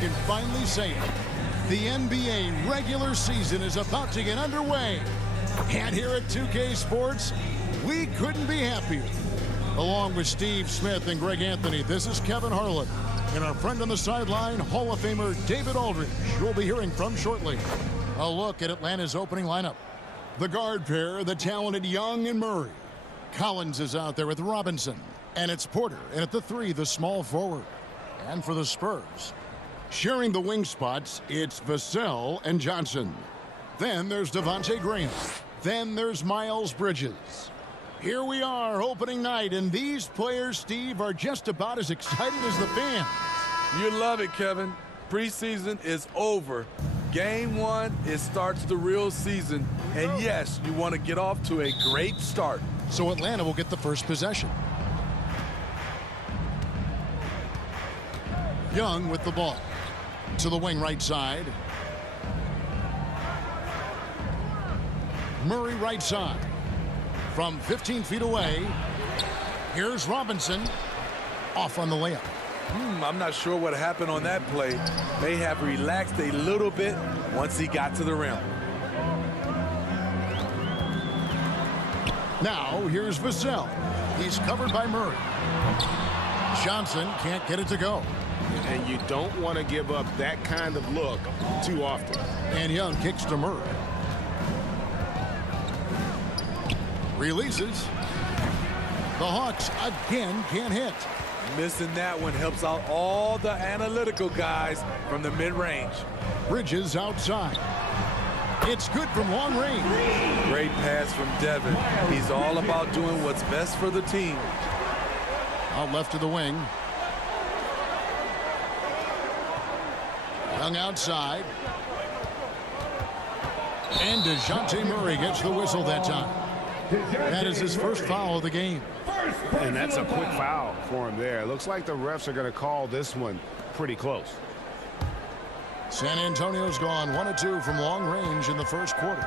can finally say it. The NBA regular season is about to get underway. And here at 2K Sports, we couldn't be happier. Along with Steve Smith and Greg Anthony, this is Kevin Harlan. And our friend on the sideline, Hall of Famer David Aldridge, we'll be hearing from shortly. A look at Atlanta's opening lineup. The guard pair, the talented Young and Murray. Collins is out there with Robinson. And it's Porter. And at the 3, the small forward. And for the Spurs, sharing the wing spots, it's Vassell and Johnson. Then there's Devontae Graham. Then there's Miles Bridges. Here we are, opening night, and these players, Steve, are just about as excited as the fans. You love it, Kevin. Preseason is over. Game 1, it starts the real season. And yes, you want to get off to a great start. So Atlanta will get the first possession. Young with the ball. To the wing right side. Murray right side. From 15 feet away, here's Robinson. Off on the layup. I'm not sure what happened on that play. May have relaxed a little bit once he got to the rim. Now, here's Vassell. He's covered by Murray. Johnson can't get it to go. And you don't want to give up that kind of look too often. And Young kicks to Murray. Releases. The Hawks again can't hit. Missing that one helps out all the analytical guys from the mid-range. Bridges outside. It's good from long range. Great pass from Devin. He's all about doing what's best for the team. Out left to the wing. Young outside. And DeJounte Murray gets the whistle that time. That is his first foul of the game. And that's a quick foul for him there. Looks like the refs are going to call this one pretty close. San Antonio's gone 1 of 2 from long range in the first quarter.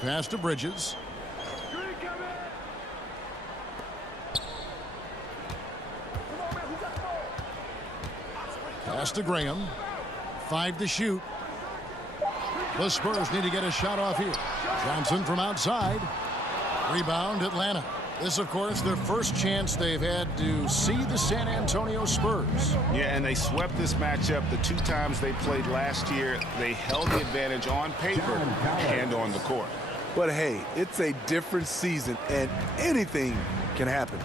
Pass to Bridges. Pass to Graham. 5 to shoot. The Spurs need to get a shot off here. Johnson from outside. Rebound, Atlanta. This, of course, their first chance they've had to see the San Antonio Spurs. Yeah, and they swept this matchup the 2 times they played last year. They held the advantage on paper and on the court. But hey, it's a different season, and anything can happen.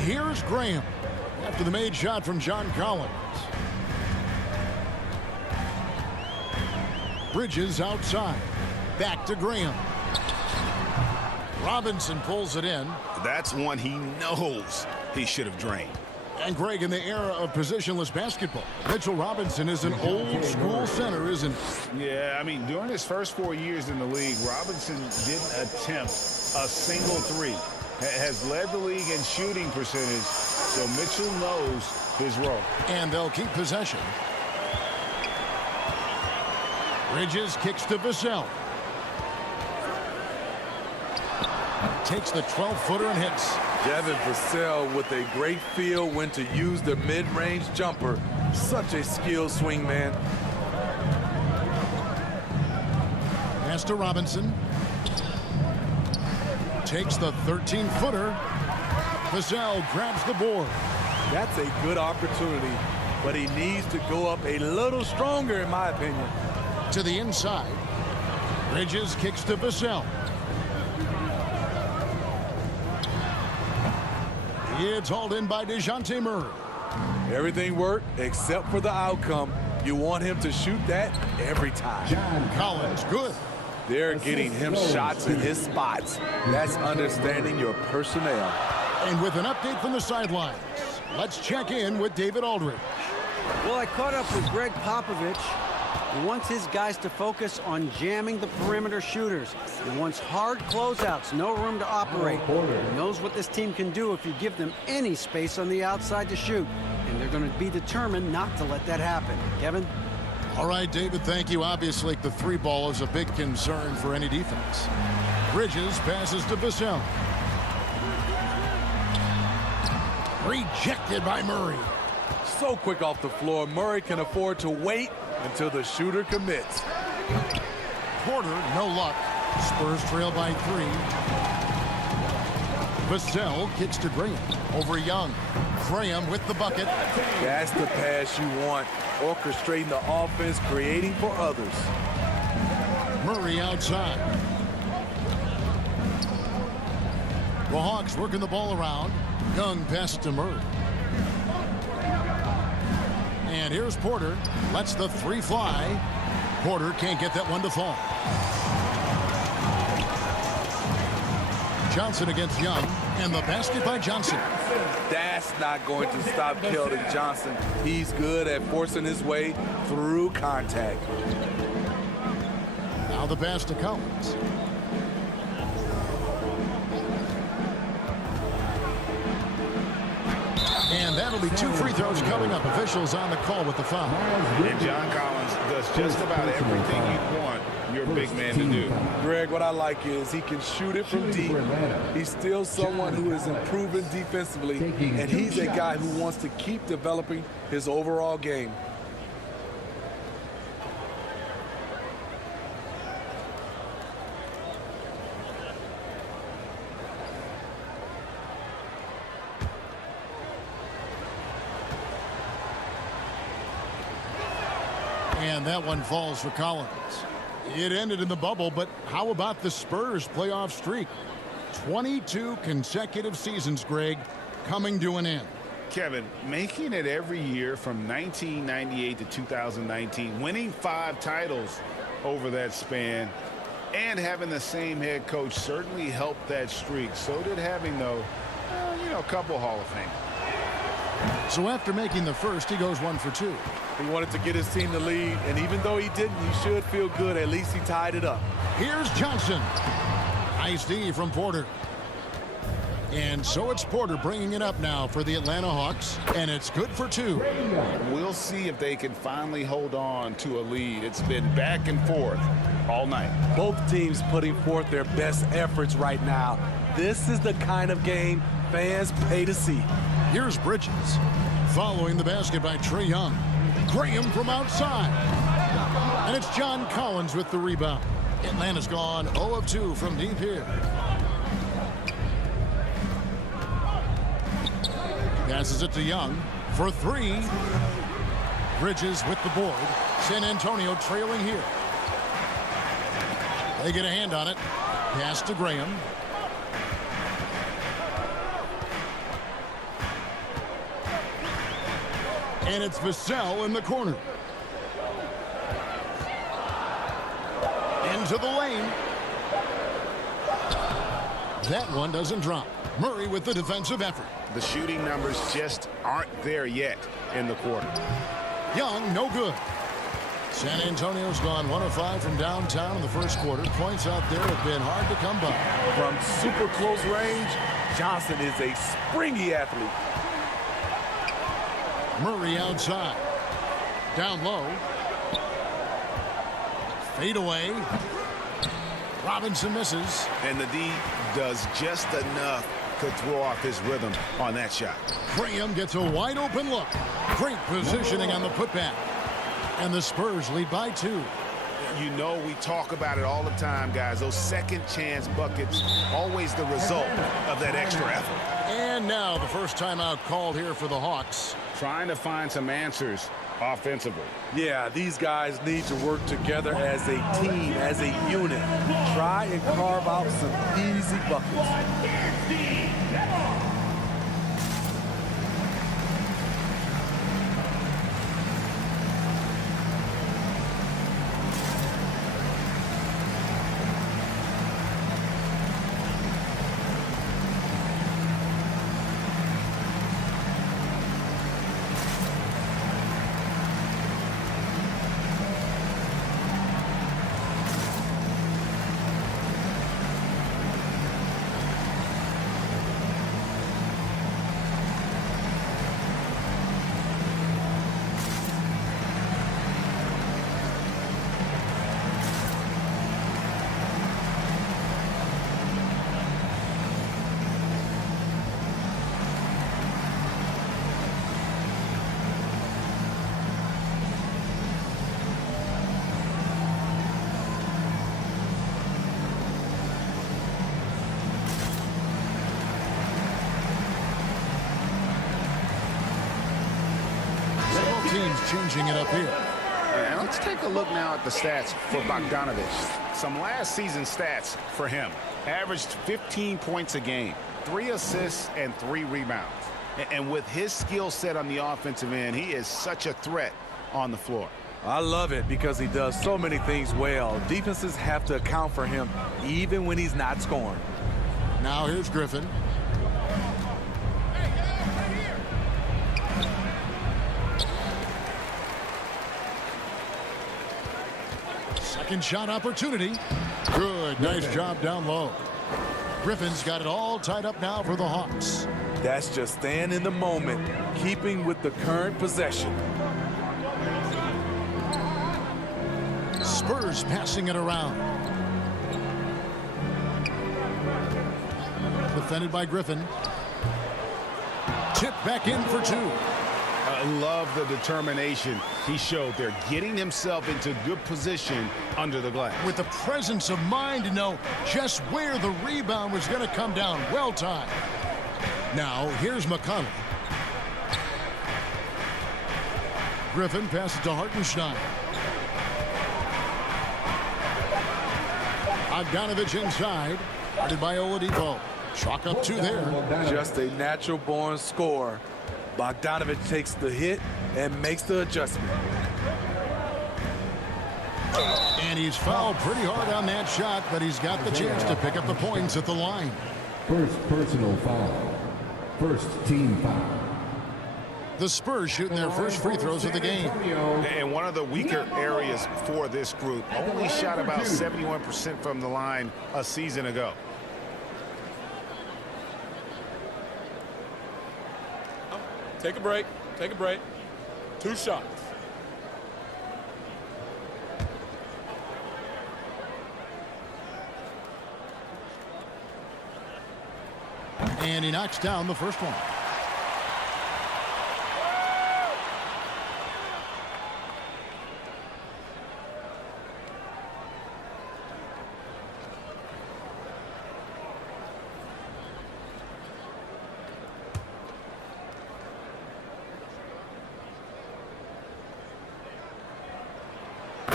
Here's Graham after the made shot from John Collins. Bridges outside. Back to Graham. Robinson pulls it in. That's one he knows he should have drained. And Greg, in the era of positionless basketball, Mitchell Robinson is an old school center, isn't he? Yeah, I mean, during his first 4 years in the league, Robinson didn't attempt a single 3. Has led the league in shooting percentage, so Mitchell knows his role. And they'll keep possession. Bridges kicks to Vassell. Takes the 12-footer and hits. Devin Vassell with a great feel when to use the mid-range jumper. Such a skilled swing man. Pass to Robinson. Takes the 13-footer. Vassell grabs the board. That's a good opportunity, but he needs to go up a little stronger, in my opinion. To the inside. Bridges kicks to Vassell. It's hauled in by DeJounte Murray. Everything worked except for the outcome. You want him to shoot that every time. Collins, good. They're getting him shots in his spots. That's understanding your personnel. And with an update from the sidelines, let's check in with David Aldridge. Well, I caught up with Greg Popovich. He wants his guys to focus on jamming the perimeter shooters. He wants hard closeouts, no room to operate. He knows what this team can do if you give them any space on the outside to shoot. And they're going to be determined not to let that happen. Kevin? All right, David, thank you. Obviously, the 3-ball is a big concern for any defense. Bridges passes to Vassell. Rejected by Murray. So quick off the floor, Murray can afford to wait until the shooter commits. Porter, no luck. Spurs trail by 3. Vassell kicks to Graham. Over Young. Graham with the bucket. That's the pass you want. Orchestrating the offense, creating for others. Murray outside. The Hawks working the ball around. Young passes to Murray. And here's Porter. Lets the 3 fly. Porter can't get that one to fall. Johnson against Young. And the basket by Johnson. That's not going to stop Keldon Johnson. He's good at forcing his way through contact. Now the pass to Collins. And that'll be 2 free throws coming up. Officials on the call with the foul. And John Collins does just about everything you want your big man to do. Greg, what I like is he can shoot it from deep. He's still someone who is improving defensively, and he's a guy who wants to keep developing his overall game. And that one falls for Collins. It ended in the bubble, but how about the Spurs playoff streak? 22 consecutive seasons, Greg, coming to an end. Kevin, making it every year from 1998 to 2019, winning 5 titles over that span, and having the same head coach certainly helped that streak. So did having, though, a couple Hall of Fame. So after making the first, he goes 1 for 2. He wanted to get his team to lead, and even though he didn't, he should feel good. At least he tied it up. Here's Johnson. Nice D from Porter. And so it's Porter bringing it up now for the Atlanta Hawks, and it's good for 2. We'll see if they can finally hold on to a lead. It's been back and forth all night. Both teams putting forth their best efforts right now. This is the kind of game fans pay to see. Here's Bridges. Following the basket by Trae Young. Graham from outside. And it's John Collins with the rebound. Atlanta's gone 0 of 2 from deep here. Passes it to Young for 3. Bridges with the board. San Antonio trailing here. They get a hand on it. Pass to Graham. And it's Vassell in the corner. Into the lane. That one doesn't drop. Murray with the defensive effort. The shooting numbers just aren't there yet in the quarter. Young, no good. San Antonio's gone 1 of 5 from downtown in the first quarter. Points out there have been hard to come by. From super close range, Johnson is a springy athlete. Murray outside. Down low. Fade away. Robinson misses. And the D does just enough to throw off his rhythm on that shot. Graham gets a wide open look. Great positioning on the putback. And the Spurs lead by 2. You know, we talk about it all the time, guys. Those second chance buckets, always the result of that extra effort. And now the first timeout called here for the Hawks. Trying to find some answers offensively. Yeah, these guys need to work together as a team, as a unit. Try and carve out some easy buckets. teams changing it up here. And let's take a look now at the stats for Bogdanovic. Some last season stats for him. Averaged 15 points a game, 3 assists, and 3 rebounds. And with his skill set on the offensive end, he is such a threat on the floor. I love it because he does so many things well. Defenses have to account for him even when he's not scoring. Now here's Griffin. Second shot opportunity. Good. Nice job down low. Griffin's got it all tied up now for the Hawks. That's just staying in the moment, keeping with the current possession. Spurs passing it around. Defended by Griffin. Tip back in for 2. I love the determination he showed there, getting himself into good position under the glass. With the presence of mind to know just where the rebound was going to come down. Well timed. Now, here's McConnell. Griffin passes to Hartenstein. Bogdanovic inside. Guarded by Oladipo. Chalk up 2 there. Just a natural-born scorer. Bogdanovic takes the hit and makes the adjustment. And he's fouled pretty hard on that shot, but he's got the chance to pick up the points at the line. First personal foul. First team foul. The Spurs shooting their first free throws of the game. And one of the weaker areas for this group, only shot about 71% from the line a season ago. Take a break. Take a break. 2 shots. And he knocks down the first one.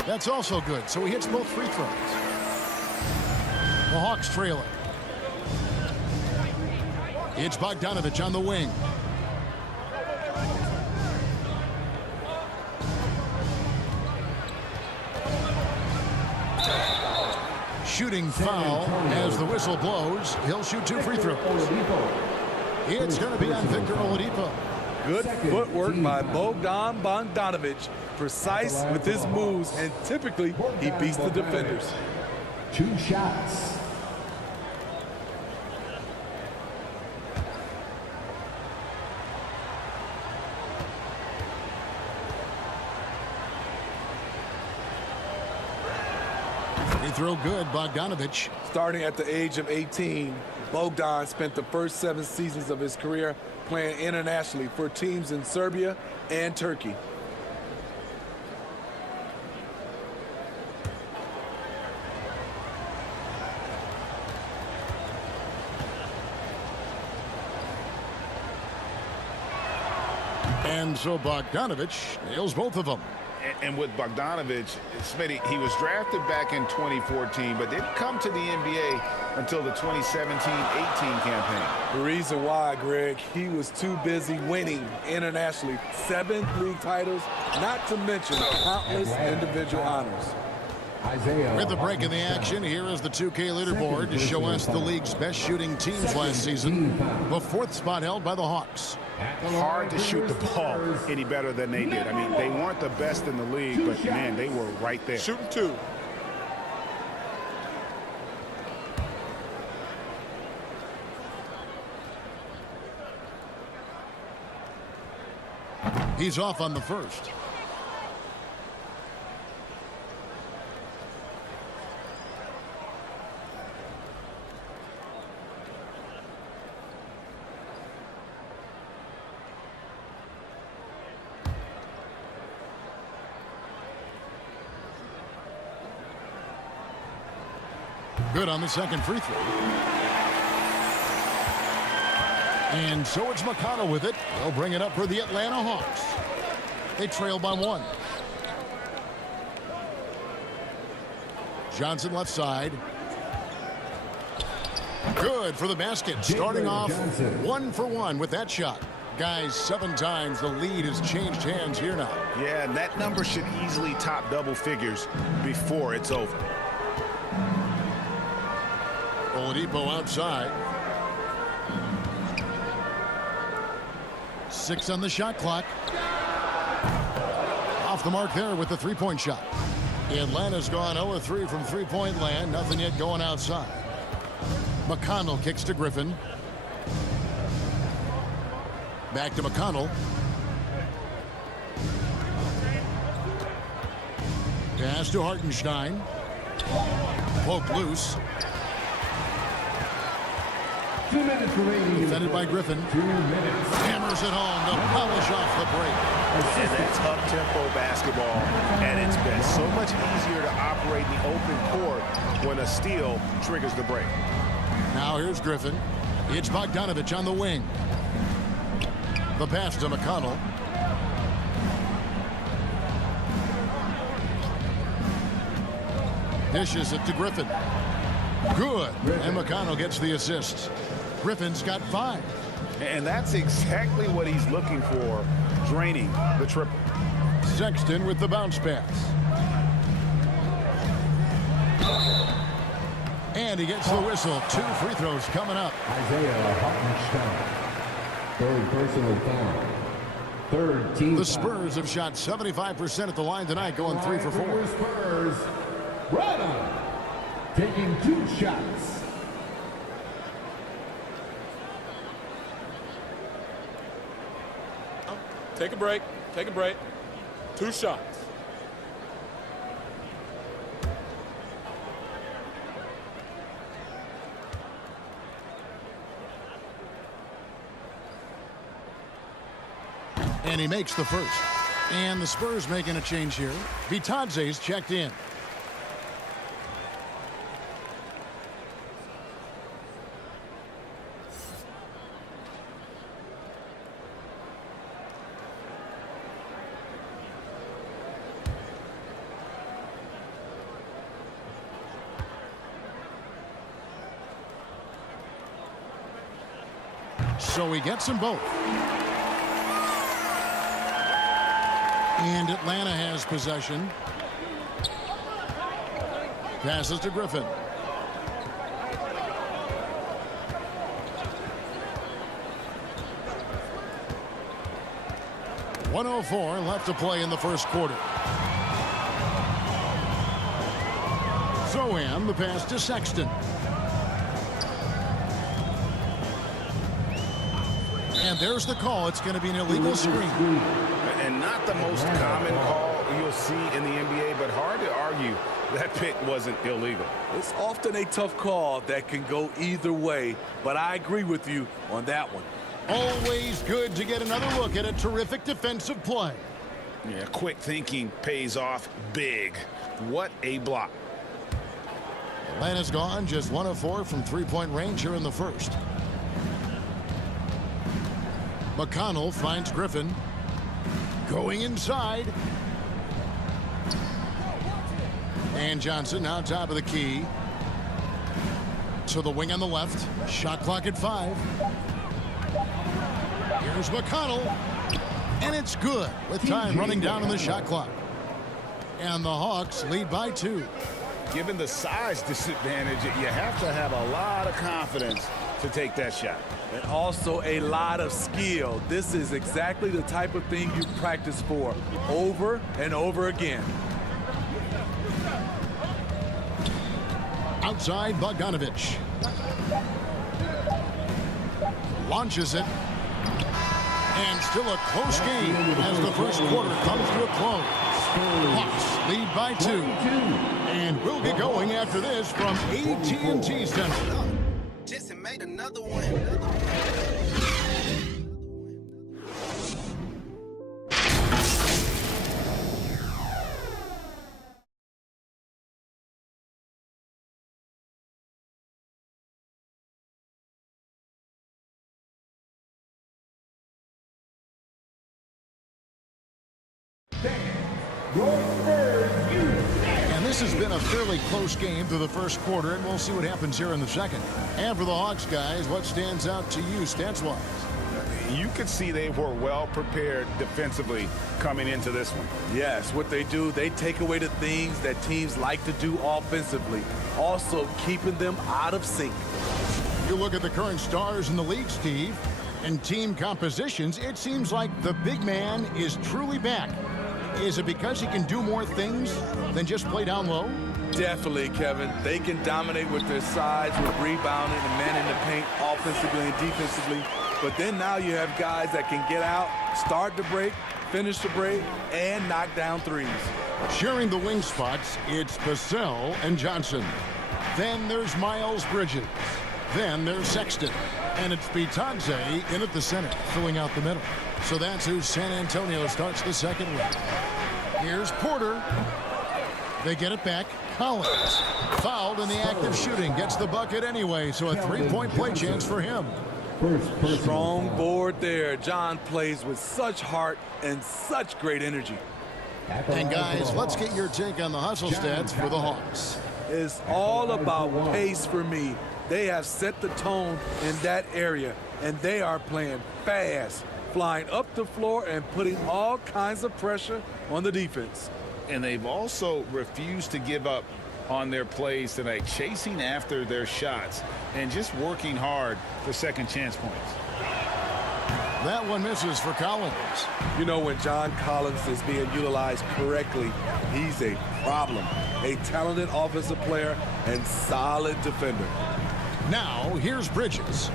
That's also good, so he hits both free throws. The Hawks trail it. It's Bogdanovic on the wing. Shooting foul as the whistle blows. He'll shoot 2 free throws. It's going to be on Victor Oladipo. Good footwork by Bogdan Bogdanovic. Precise with his moves, and typically he beats the defenders. 2 shots. Free throw good, Bogdanovic. Starting at the age of 18, Bogdan spent the first 7 seasons of his career playing internationally for teams in Serbia and Turkey. And so Bogdanovic nails both of them. And with Bogdanovic, Smitty, he was drafted back in 2014, but didn't come to the NBA until the 2017-18 campaign. The reason why, Greg, he was too busy winning internationally. 7 league titles, not to mention countless individual honors. With the break in the action, here is the 2K leaderboard to show us the league's best shooting teams last season. The 4th spot held by the Hawks. Hard to shoot the ball any better than they did. I mean, they weren't the best in the league, but, man, they were right there. Shooting 2. He's off on the first. Good on the second free throw. And so it's McConnell with it. They'll bring it up for the Atlanta Hawks. They trail by 1. Johnson left side. Good for the basket. Starting off 1 for 1 with that shot. Guys, 7 times the lead has changed hands here now. Yeah, and that number should easily top double figures before it's over. Oladipo outside. 6 on the shot clock. Off the mark there with the three-point shot. Atlanta's gone 0-3 from three-point land. Nothing yet going outside. McConnell kicks to Griffin. Back to McConnell. Pass to Hartenstein. Poke loose. 2 minutes remaining. Defended by Griffin. 2 minutes. Hammers it home to polish off the break. And that's up-tempo basketball at its best. So much easier to operate in the open court when a steal triggers the break. Now here's Griffin. It's Bogdanovich on the wing. The pass to McConnell. Dishes it to Griffin. Good. And McConnell gets the assist. Griffin's got 5. And that's exactly what he's looking for, draining the triple. Sexton with the bounce pass. And he gets the whistle. 2 free throws coming up. Isaiah Hartenstein. 3rd personal foul. 3rd team The foul. Spurs have shot 75% at the line tonight, going 3 for 4. Spurs. Rada taking 2 shots. Take a break. Take a break. 2 shots. And he makes the first. And the Spurs making a change here. Vitadze's checked in. So he gets them both. And Atlanta has possession. Passes to Griffin. .104 left to play in the first quarter. Zohan, the pass to Sexton. And there's the call. It's going to be an illegal screen. And not the most common call you'll see in the NBA, but hard to argue that pick wasn't illegal. It's often a tough call that can go either way, but I agree with you on that one. Always good to get another look at a terrific defensive play. Yeah, quick thinking pays off big. What a block. Atlanta's gone just 1 of 4 from three-point range here in the first. McConnell finds Griffin. Going inside. And Johnson now top of the key. To the wing on the left. Shot clock at 5. Here's McConnell. And it's good with time running down on the shot clock. And the Hawks lead by 2. Given the size disadvantage, you have to have a lot of confidence to take that shot. And also a lot of skill. This is exactly the type of thing you practice for over and over again. Outside Bogdanovich. Launches it. And still a close game as the first quarter comes to a close. Hawks lead by 2. And we'll get going after this from AT&T Center. Just made another one. And this has been a fairly close game through the first quarter, and we'll see what happens here in the second. And for the Hawks, guys, what stands out to you stats-wise? You could see they were well prepared defensively coming into this one. Yes, what they do, they take away the things that teams like to do offensively, also keeping them out of sync. You look at the current stars in the league, Steve, and team compositions, it seems like the big man is truly back. Is it because he can do more things than just play down low? Definitely, Kevin. They can dominate with their size, with rebounding and manning the paint offensively and defensively. But then now you have guys that can get out, start the break, finish the break, and knock down threes. Sharing the wing spots, it's Vassell and Johnson. Then there's Miles Bridges. Then there's Sexton. And it's Bitadze in at the center, filling out the middle. So that's who San Antonio starts the second with. Here's Porter. They get it back. Collins, fouled in the act of shooting, gets the bucket anyway, so a three-point play chance for him. Strong board there. John plays with such heart and such great energy. And guys, let's get your take on the hustle stats for the Hawks. It's all about pace for me. They have set the tone in that area, and they are playing fast, flying up the floor and putting all kinds of pressure on the defense. And they've also refused to give up on their plays tonight, chasing after their shots and just working hard for second chance points. That one misses for Collins. You know, when John Collins is being utilized correctly, he's a problem. A talented offensive player and solid defender. Now, here's Bridges.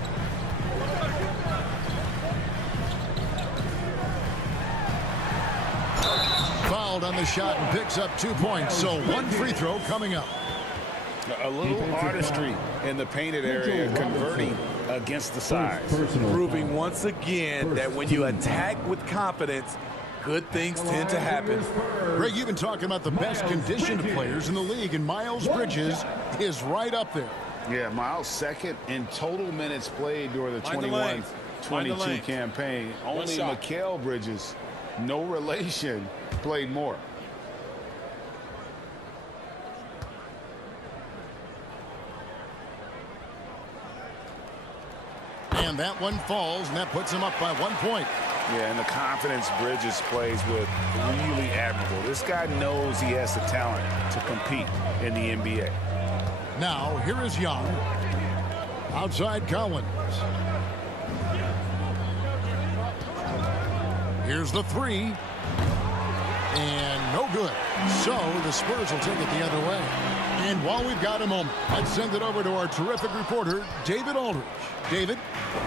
Fouled on the shot and picks up 2 points, so one free throw coming up. A little artistry in the painted area, converting against the size. Proving once again that when you attack with confidence, good things tend to happen. Greg, you've been talking about the best conditioned players in the league, and Miles Bridges is right up there. Yeah, Miles second in total minutes played during the 21-22 campaign. Only Mikal Bridges, no relation, played more. And that one falls, and that puts him up by 1 point. Yeah, and the confidence Bridges plays with, really admirable. This guy knows he has the talent to compete in the NBA. Now, here is Young. Outside Collins. Here's the three. And no good. So the Spurs will take it the other way. And while we've got a moment, let's send it over to our terrific reporter, David Aldridge. David?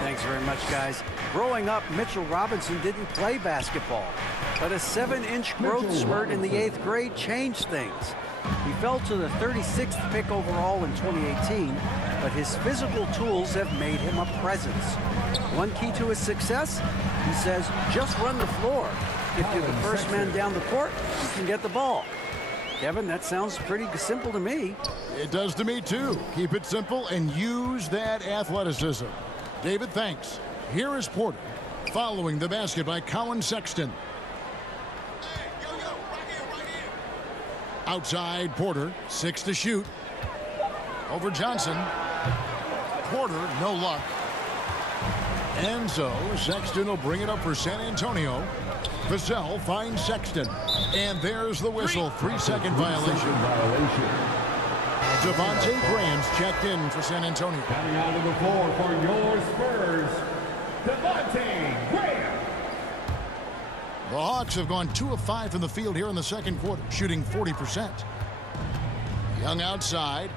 Thanks very much, guys. Growing up, Mitchell Robinson didn't play basketball, but a 7-inch growth spurt in the 8th grade changed things. He fell to the 36th pick overall in 2018, but his physical tools have made him a presence. One key to his success, he says, just run the floor. If you're the first man down the court, you can get the ball. Kevin, that sounds pretty simple to me. It does to me, too. Keep it simple and use that athleticism. David, thanks. Here is Porter, following the basket by Colin Sexton. Outside Porter, 6 to shoot. Over Johnson. Porter, no luck. And so Sexton will bring it up for San Antonio. Vassell finds Sexton. And there's the whistle. 3-second violation. Devontae Graham's checked in for San Antonio. Coming out of the floor for your Spurs, Devontae Graham. The Hawks have gone 2 of 5 from the field here in the second quarter, shooting 40%. Young outside.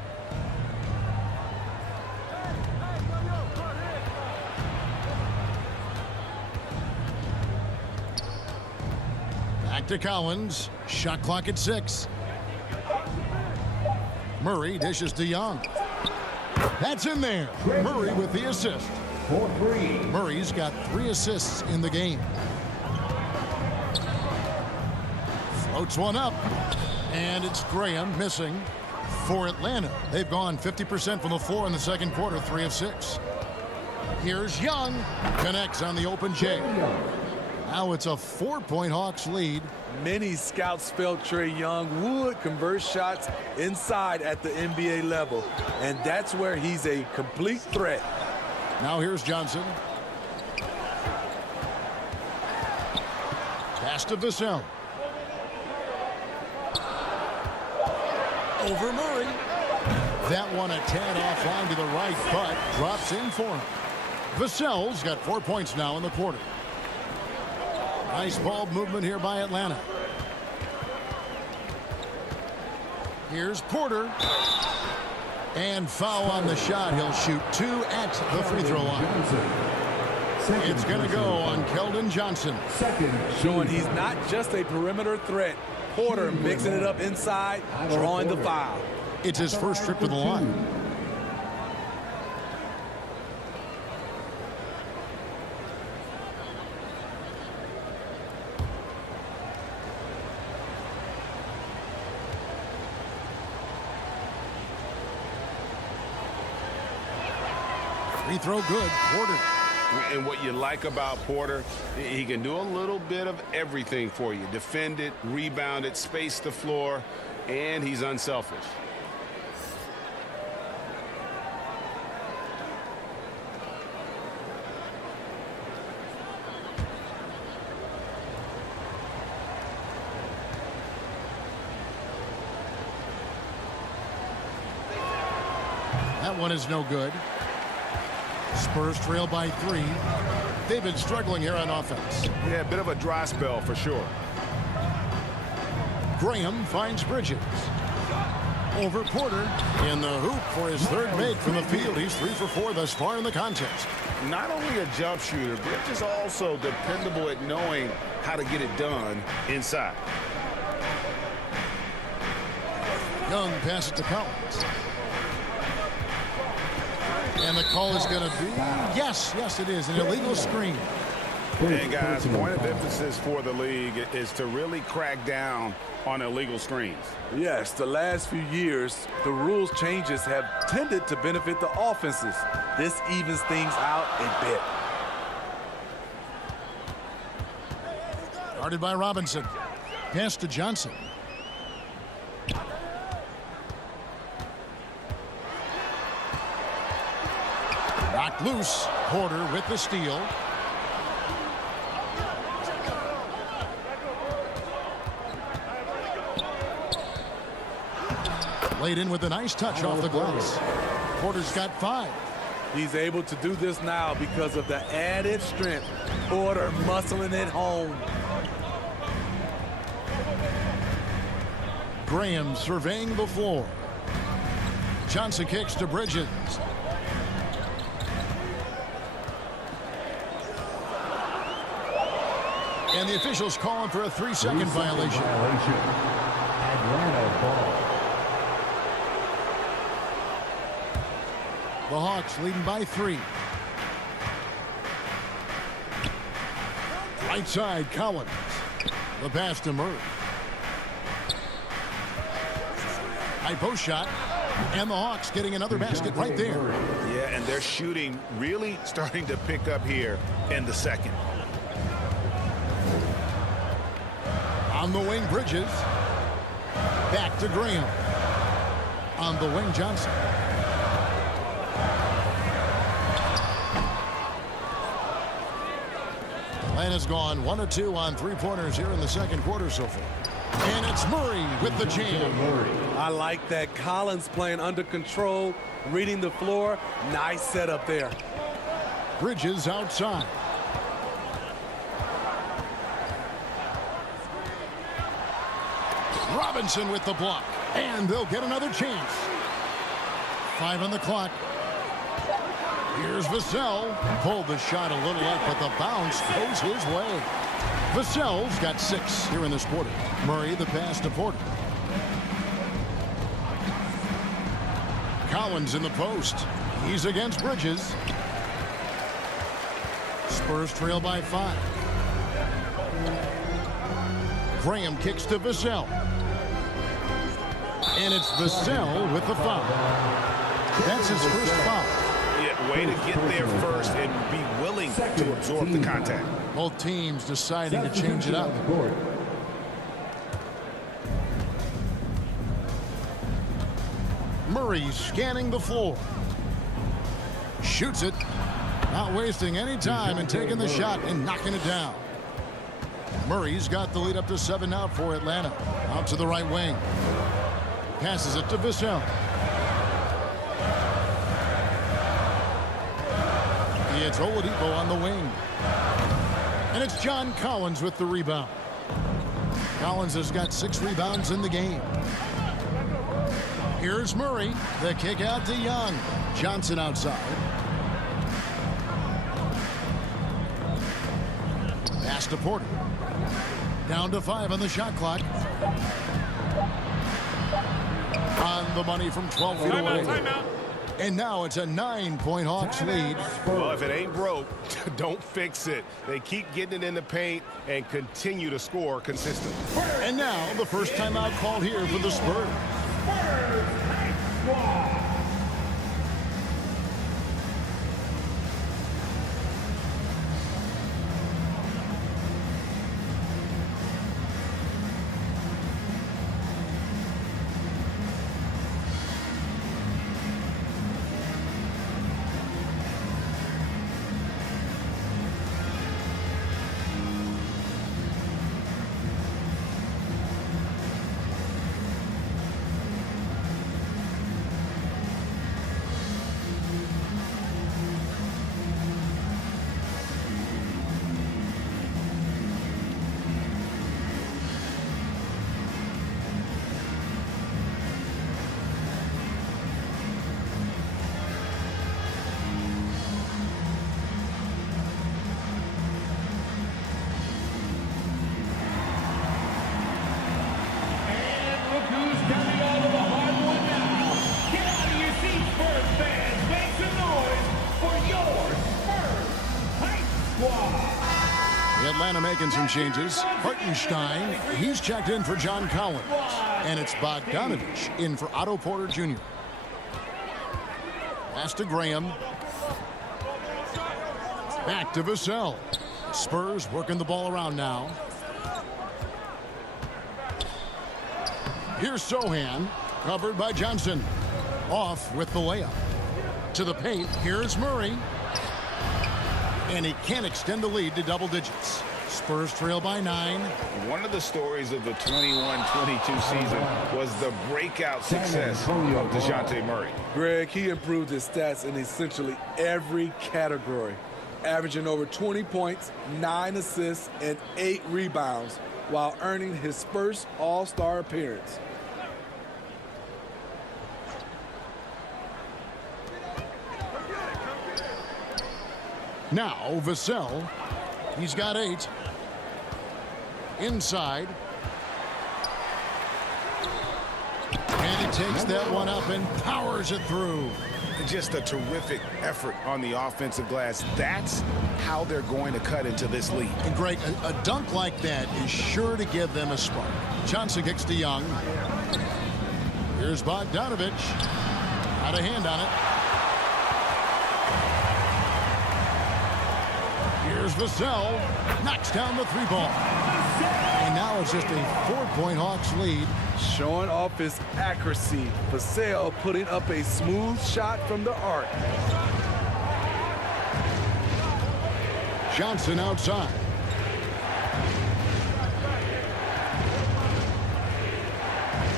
Back to Collins. Shot clock at 6. Murray dishes to Young. That's in there. Murray with the assist. Murray's got 3 assists in the game. Floats one up. And it's Graham missing for Atlanta. They've gone 50% from the floor in the second quarter, 3 of 6. Here's Young. Connects on the open J. Now it's a 4-point Hawks lead. Many scouts felt Trae Young would convert shots inside at the NBA level, and that's where he's a complete threat. Now here's Johnson. Pass to Vassell. Over Murray. That one a tad offline to the right, but drops in for him. Vassell's got 4 points now in the quarter. Nice ball movement here by Atlanta. Here's Porter. And foul on the shot. He'll shoot 2 at the free throw line. It's going to go on Keldon Johnson. Showing he's not just a perimeter threat. Porter mixing it up inside, drawing the foul. It's his first trip to the line. Free throw good. Porter. And what you like about Porter, he can do a little bit of everything for you. Defend it, rebound it, space the floor, and he's unselfish. That one is no good. Spurs trail by 3. They've been struggling here on offense. Yeah, a bit of a dry spell for sure. Graham finds Bridges. Over Porter. In the hoop for his third make from the field. He's 3 for 4 thus far in the contest. Not only a jump shooter, Bridges also dependable at knowing how to get it done inside. Young passes to Collins. And the call is going to be, yes, it is, an illegal screen. And guys, point of emphasis for the league is to really crack down on illegal screens. Yes, the last few years, the rules changes have tended to benefit the offenses. This evens things out a bit. Guarded by Robinson. Pass to Johnson. Knocked loose. Porter with the steal. Laid in with a nice touch off the glass. Porter's got 5. He's able to do this now because of the added strength. Porter muscling it home. Graham surveying the floor. Johnson kicks to Bridges. And the officials calling for a 3-second violation. Atlanta ball. The Hawks leading by 3. Right side, Collins. The pass to Murray. High post shot. And the Hawks getting another basket right there. Yeah, and their shooting really starting to pick up here in the second. On the wing, Bridges. Back to Graham. On the wing, Johnson. Atlanta's gone 1 of 2 on 3-pointers here in the second quarter so far. And it's Murray with the jam. I like that. Collins playing under control, reading the floor. Nice setup there. Bridges outside. Robinson with the block. And they'll get another chance. 5 on the clock. Here's Vassell. Pulled the shot a little up, but the bounce goes his way. Vassell's got 6 here in this quarter. Murray the pass to Porter. Collins in the post. He's against Bridges. Spurs trail by 5. Graham kicks to Vassell. And it's Vassell with the foul. That's his first foul. Yeah, way to get there first and be willing to absorb the contact. Both teams deciding to change it up. Murray scanning the floor. Shoots it. Not wasting any time and taking the shot and knocking it down. Murray's got the lead up to 7 now for Atlanta. Out to the right wing. Passes it to Vassell. It's Oladipo on the wing. And it's John Collins with the rebound. Collins has got 6 rebounds in the game. Here's Murray. The kick out to Young. Johnson outside. Pass to Porter. Down to 5 on the shot clock. On the money from 12 feet away. Timeout. And now it's a 9-point Hawks lead. Well, if it ain't broke, don't fix it. They keep getting it in the paint and continue to score consistently. And now the first timeout called here for the Spurs. Atlanta making some changes. Hartenstein, he's checked in for John Collins. And it's Bogdanovich in for Otto Porter Jr. Pass to Graham. Back to Vassell. Spurs working the ball around now. Here's Sohan, covered by Johnson. Off with the layup. To the paint, here's Murray. And he can't extend the lead to double digits. Spurs trail by 9. One of the stories of the 21-22 season was the breakout success of DeJounte Murray. Greg, he improved his stats in essentially every category, averaging over 20 points, 9 assists, and 8 rebounds, while earning his first All-Star appearance. Now Vassell, he's got 8. Inside. And he takes that one up and powers it through. Just a terrific effort on the offensive glass. That's how they're going to cut into this league. And Greg, a dunk like that is sure to give them a spark. Johnson kicks to Young. Here's Bogdanovich. Got a hand on it. Here's Vassell. Knocks down the 3-ball. And now it's just a 4-point Hawks lead. Showing off his accuracy. Vassell putting up a smooth shot from the arc. Johnson outside.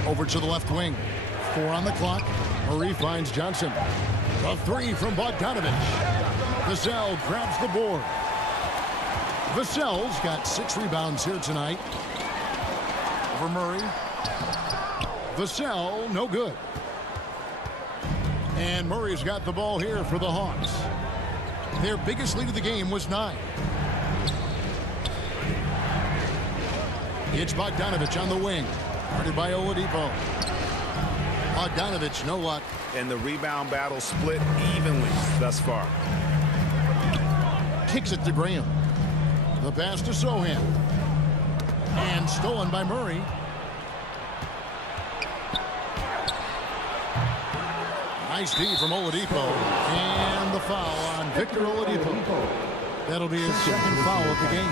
Over to the left wing. 4 on the clock. Murray finds Johnson. A 3 from Bogdanovich. Vassell grabs the board. Vassell's got 6 rebounds here tonight. Over Murray. Vassell, no good. And Murray's got the ball here for the Hawks. Their biggest lead of the game was 9. It's Bogdanovich on the wing. Guarded by Oladipo. Bogdanovich, no luck. And the rebound battle split evenly thus far. Kicks it to Graham. The pass to Sohan. And stolen by Murray. Nice D from Oladipo. And the foul on Victor Oladipo. That'll be his second foul of the game.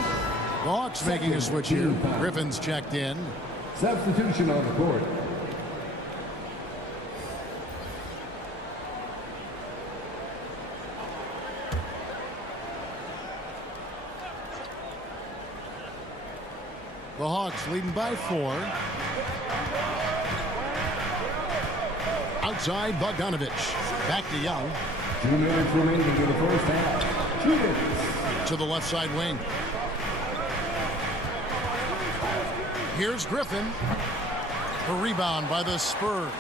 The Hawks making a switch here. Griffin's checked in. Substitution on the court. The Hawks leading by 4. Outside, Bogdanovich. Back to Young. 2 minutes remaining in the first half. 2 minutes. To the left side wing. Here's Griffin. The rebound by the Spurs.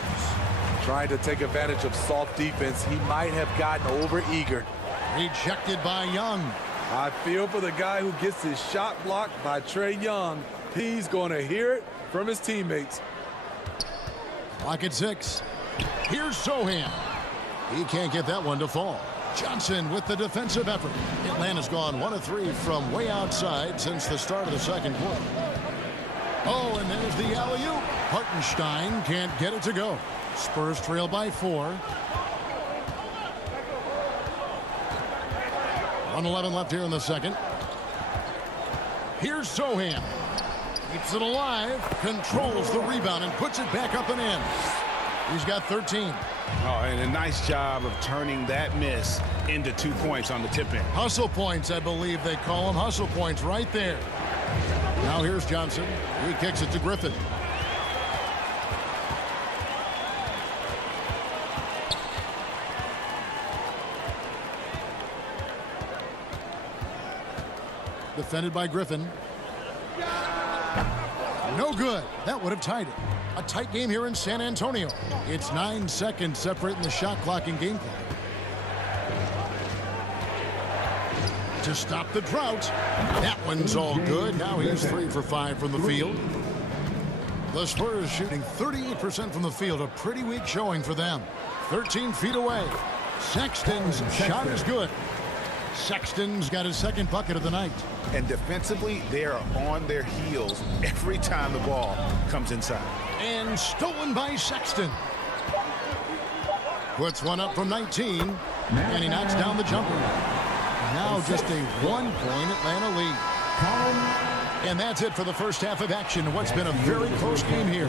Trying to take advantage of soft defense. He might have gotten over-eager. Rejected by Young. I feel for the guy who gets his shot blocked by Trae Young. He's going to hear it from his teammates. Clock at 6. Here's Sohan. He can't get that one to fall. Johnson with the defensive effort. Atlanta's gone 1 of 3 from way outside since the start of the second quarter. Oh, and there's the alley-oop. Hartenstein can't get it to go. Spurs trail by 4. 1:11 left here in the second. Here's Sohan. Keeps it alive. Controls the rebound and puts it back up and in. He's got 13. Oh, and a nice job of turning that miss into 2 points on the tip-in. Hustle points, I believe they call them. Hustle points right there. Now here's Johnson. He kicks it to Griffin. Defended by Griffin. No good. That would have tied it. A tight game here in San Antonio. It's 9 seconds separating the shot clock and game clock. To stop the drought. That one's all good. Now he's 3 for 5 from the field. The Spurs shooting 38% from the field. A pretty weak showing for them. 13 feet away. Sexton's shot is good. Sexton's got his second bucket of the night. And defensively, they are on their heels every time the ball comes inside. And stolen by Sexton. Puts one up from 19. And he knocks down the jumper. Now just a 1-point Atlanta lead. And that's it for the first half of action. What's been a very close game here.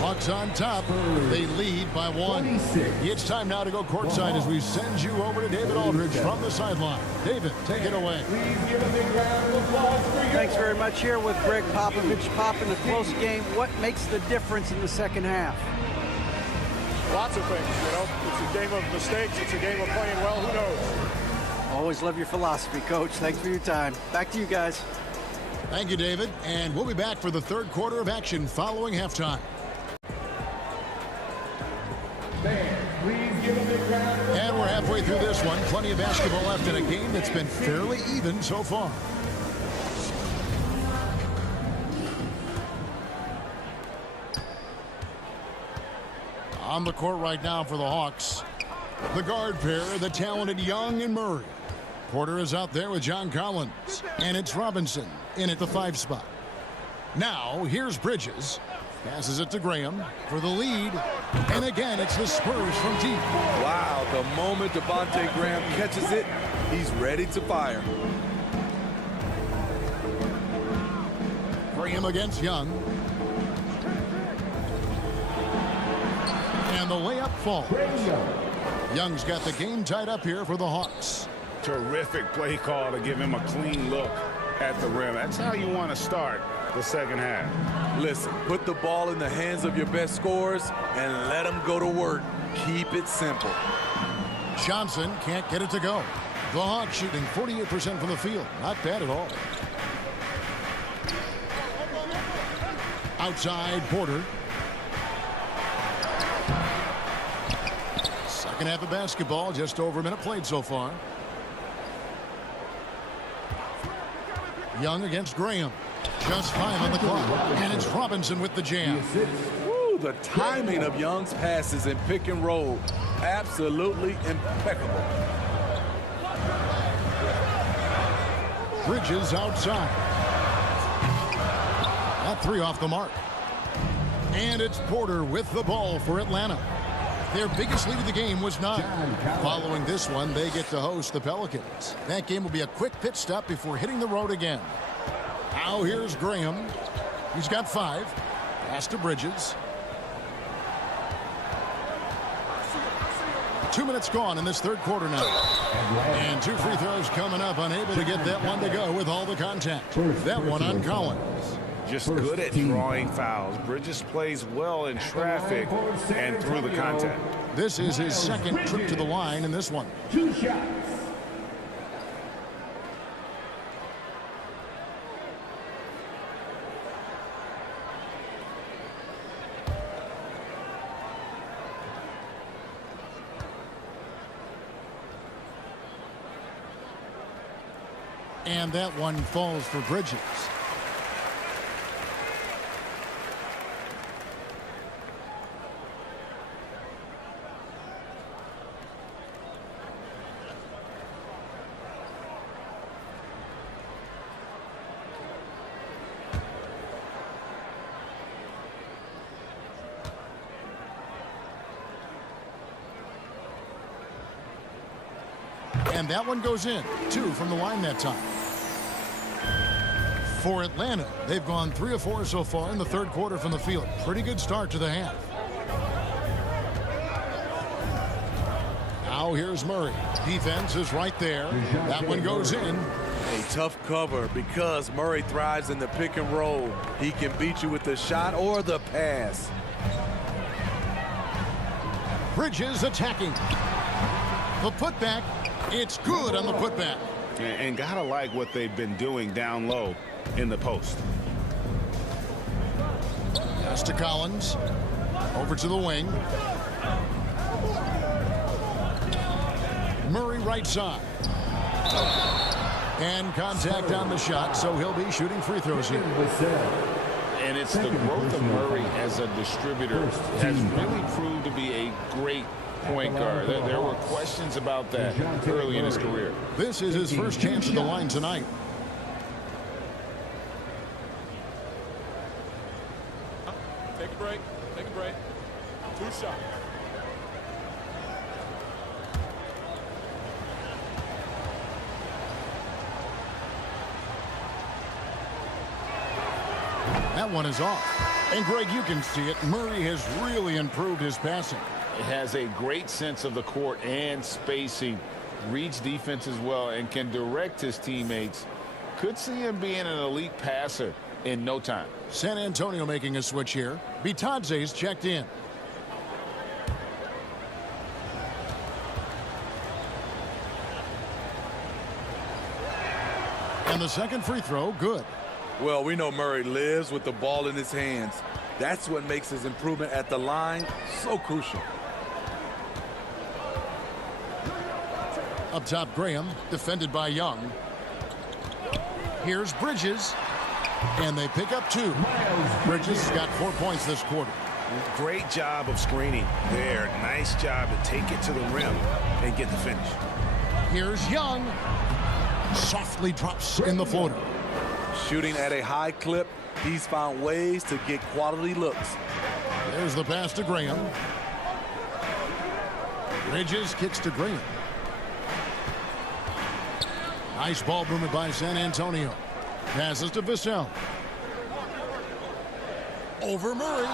Hawks on top. They lead by 1. It's time now to go courtside as we send you over to David Aldridge from the sideline. David, take it away. Thanks very much. Here with Greg Popovich. Pop, in a close game, what makes the difference in the second half? Lots of things, you know. It's a game of mistakes. It's a game of playing well. Who knows? Always love your philosophy, Coach. Thanks for your time. Back to you guys. Thank you, David. And we'll be back for the third quarter of action following halftime. And we're halfway through this one. Plenty of basketball left in a game that's been fairly even so far. On the court right now for the Hawks. The guard pair, the talented Young and Murray. Porter is out there with John Collins. And it's Robinson in at the 5 spot. Now, here's Bridges. Passes it to Graham for the lead. And again, it's the Spurs from deep. Wow, the moment Devontae Graham catches it, he's ready to fire. Graham against Young. And the layup falls. Young's got the game tied up here for the Hawks. Terrific play call to give him a clean look at the rim. That's how you want to start the second half. Listen, put the ball in the hands of your best scorers and let them go to work. Keep it simple. Johnson can't get it to go. The Hawks shooting 48% from the field. Not bad at all. Outside, Porter. Second half of basketball, just over a minute played so far. Young against Graham. Just 5 on the clock. And it's Robinson with the jam. Woo, the timing of Young's passes in pick and roll. Absolutely impeccable. Bridges outside. That 3 off the mark. And it's Porter with the ball for Atlanta. Their biggest lead of the game was 9. Following this one, they get to host the Pelicans. That game will be a quick pit stop before hitting the road again. Now here's Graham. He's got 5. Pass to Bridges. 2 minutes gone in this third quarter now. And 2 free throws coming up. Unable to get that one to go with all the contact. That one on Collins. Just good at drawing fouls. Bridges plays well in traffic and through the contact. This is his second trip to the line in this one. 2 shots. And that one falls for Bridges. And that one goes in. 2 from the line that time. For Atlanta, they've gone 3 of 4 so far in the third quarter from the field. Pretty good start to the half. Now here's Murray. Defense is right there. That one goes in. A tough cover because Murray thrives in the pick and roll. He can beat you with the shot or the pass. Bridges attacking. The putback. It's good on the putback. And gotta like what they've been doing down low in the post. Pass to Collins. Over to the wing. Murray right side. And contact on the shot, so he'll be shooting free throws here. And it's the growth of Murray as a distributor has really proved to be a great point guard. There were questions about that early in his career. This is his first chance at the line tonight. Take a break. Take a break. 2 shots. That one is off. And Greg, you can see it. Murray has really improved his passing. Has a great sense of the court and spacing, reads defense as well, and can direct his teammates. Could see him being an elite passer in no time. San Antonio making a switch here. Bitadze's checked in. And the second free throw, good. Well, we know Murray lives with the ball in his hands. That's what makes his improvement at the line so crucial. Up top, Graham, defended by Young. Here's Bridges, and they pick up 2. Bridges has got 4 points this quarter. Great job of screening there. Nice job to take it to the rim and get the finish. Here's Young. Softly drops in the floater. Shooting at a high clip, he's found ways to get quality looks. There's the pass to Graham. Bridges kicks to Graham. Nice ball movement by San Antonio. Passes to Vassell. Over Murray.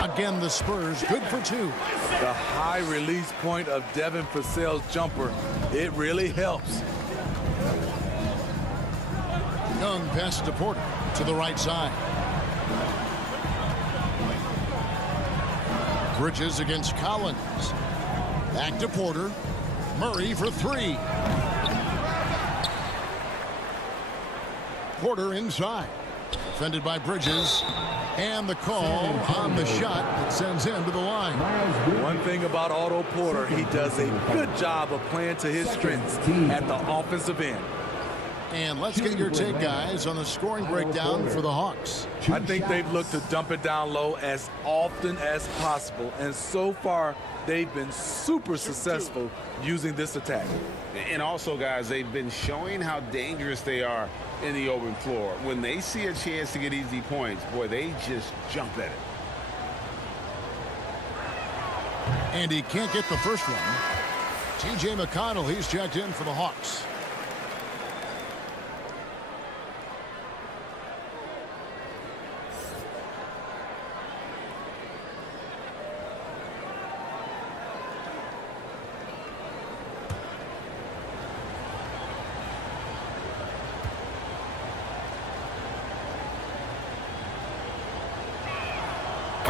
Again, the Spurs good for 2. The high release point of Devin Vassell's jumper, it really helps. Young passes to Porter to the right side. Bridges against Collins. Back to Porter. Murray for 3. Porter inside. Defended by Bridges. And the call on the shot that sends him to the line. One thing about Otto Porter, he does a good job of playing to his strengths at the offensive end. And let's get your take, guys, on the scoring breakdown for the Hawks. I think they've looked to dump it down low as often as possible. And so far, they've been super successful using this attack. And also, guys, they've been showing how dangerous they are in the open floor. When they see a chance to get easy points, boy, they just jump at it. And he can't get the first one. T.J. McConnell, he's checked in for the Hawks.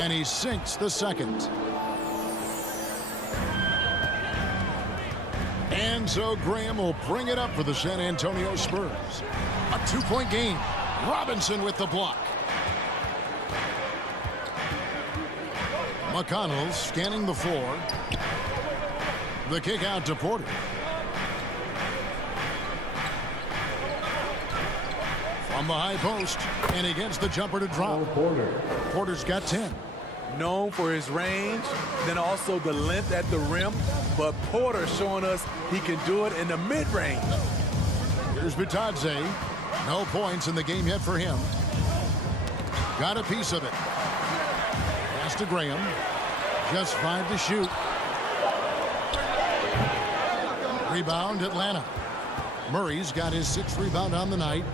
And he sinks the second. And so Graham will bring it up for the San Antonio Spurs. A two-point game. Robinson with the block. McConnell scanning the floor. The kick out to Porter. From the high post, and he gets the jumper to drop. Porter's got 10. Known for his range, then also the length at the rim, but Porter showing us he can do it in the mid-range. Here's Bitadze. No points in the game yet for him. Got a piece of it. Pass to Graham. Just 5 to shoot. Rebound Atlanta. Murray's got his 6th rebound on the night.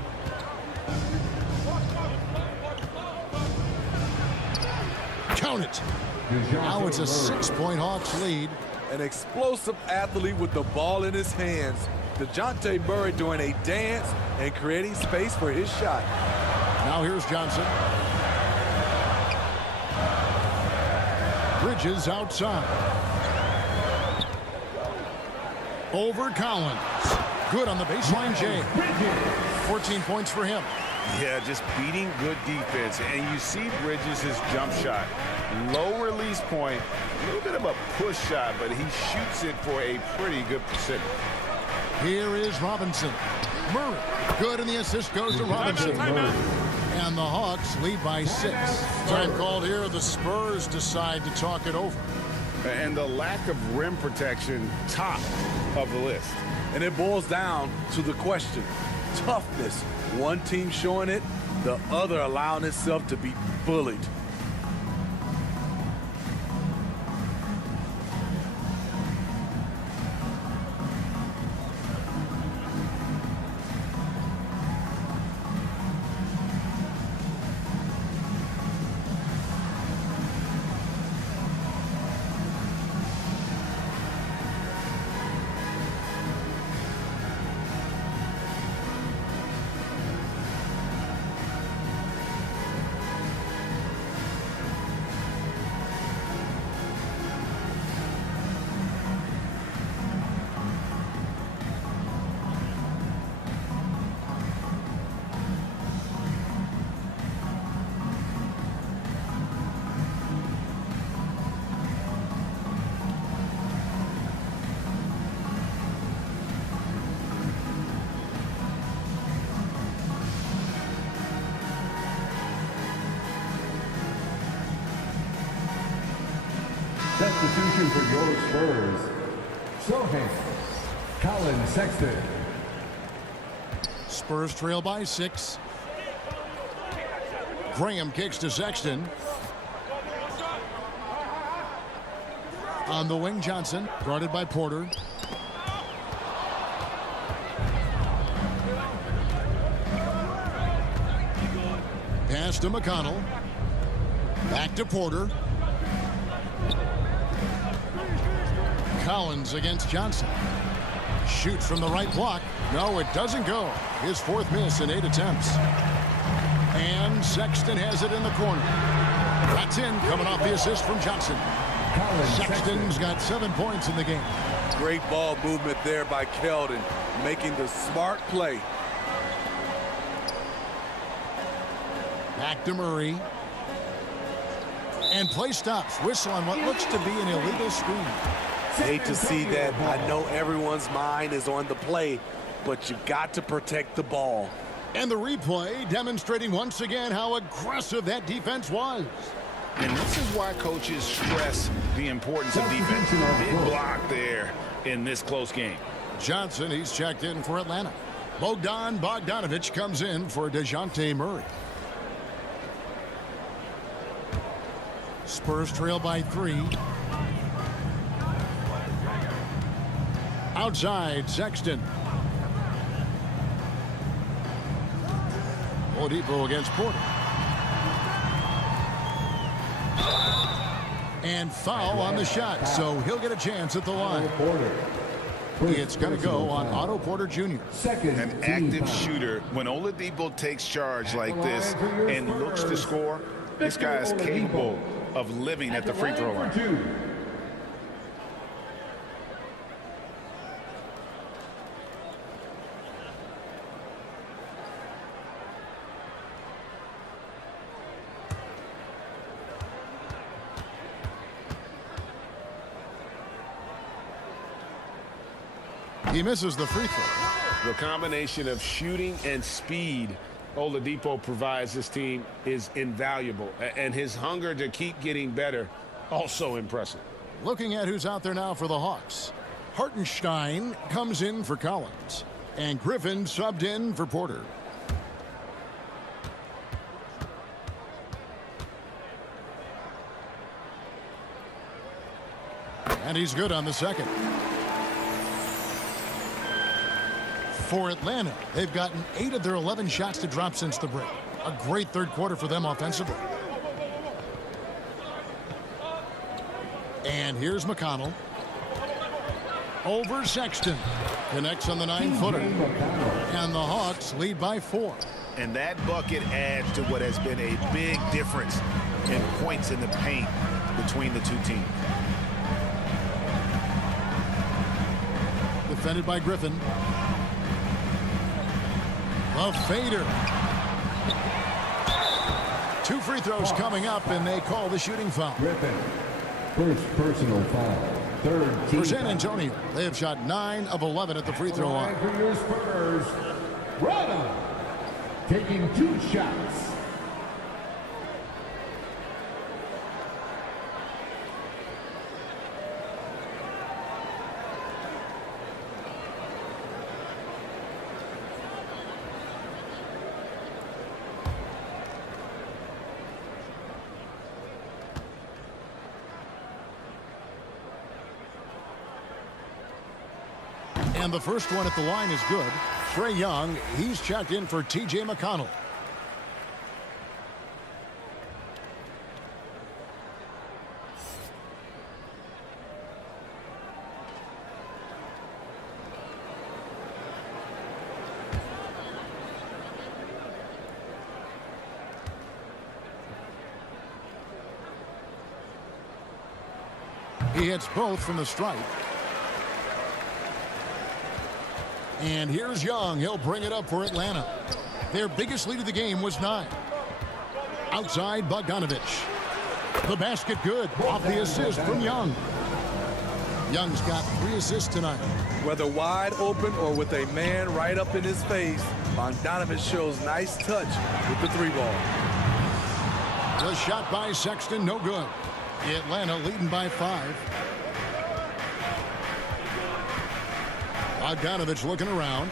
Count it. Now it's a 6-point Hawks lead. An explosive athlete with the ball in his hands. DeJounte Murray doing a dance and creating space for his shot. Now here's Johnson. Bridges outside. Over Collins. Good on the baseline, Jay. 14 points for him. Yeah, just beating good defense. And you see Bridges' his jump shot. Low release point. A little bit of a push shot, but he shoots it for a pretty good percentage. Here is Robinson. Murray. Good, and the assist goes to Robinson. And the Hawks lead by 6. Time called here. The Spurs decide to talk it over. And the lack of rim protection, top of the list. And it boils down to the question. Toughness. One team showing it, the other allowing itself to be bullied. Substitution for your Spurs. Sohan, Colin Sexton. Spurs trail by 6. Graham kicks to Sexton. On the wing, Johnson, guarded by Porter. Pass to McConnell. Back to Porter. Collins against Johnson. Shoots from the right block. No, it doesn't go. His 4th miss in 8 attempts. And Sexton has it in the corner. That's in, coming off the assist from Johnson. Sexton's got 7 points in the game. Great ball movement there by Keldon, making the smart play. Back to Murray. And play stops. Whistle on what looks to be an illegal screen. Hate to see that. I know everyone's mind is on the play, but you got to protect the ball. And the replay demonstrating once again how aggressive that defense was. And this is why coaches stress the importance of defense. Big block there in this close game. Johnson, he's checked in for Atlanta. Bogdan Bogdanović comes in for DeJounte Murray. Spurs trail by 3. Outside, Sexton. Oladipo against Porter. And foul on the shot, so he'll get a chance at the line. It's going to go on Otto Porter Jr. An active shooter. When Oladipo takes charge like this and looks to score, this guy is capable of living at the free throw line. He misses the free throw. The combination of shooting and speed Oladipo provides this team is invaluable. And his hunger to keep getting better, also impressive. Looking at who's out there now for the Hawks. Hartenstein comes in for Collins. And Griffin subbed in for Porter. And he's good on the second. For Atlanta, they've gotten 8 of their 11 shots to drop since the break. A great third quarter for them offensively. And here's McConnell. Over Sexton. Connects on the 9-footer. And the Hawks lead by 4. And that bucket adds to what has been a big difference in points in the paint between the two teams. Defended by Griffin. The fader. 2 free throws coming up, and they call the shooting foul. Griffin, first personal foul. Third team For San Antonio, they have shot 9 of 11 at the free throw line. For your Spurs, Rada, taking 2 shots. And the first one at the line is good. Trae Young, he's checked in for T.J. McConnell. He hits both from the stripe. And here's Young. He'll bring it up for Atlanta. Their biggest lead of the game was 9. Outside, Bogdanovich. The basket good. Off the assist from Young. Young's got 3 assists tonight. Whether wide open or with a man right up in his face, Bogdanovich shows nice touch with the 3-ball. The shot by Sexton, no good. Atlanta leading by 5. Bogdanovich looking around.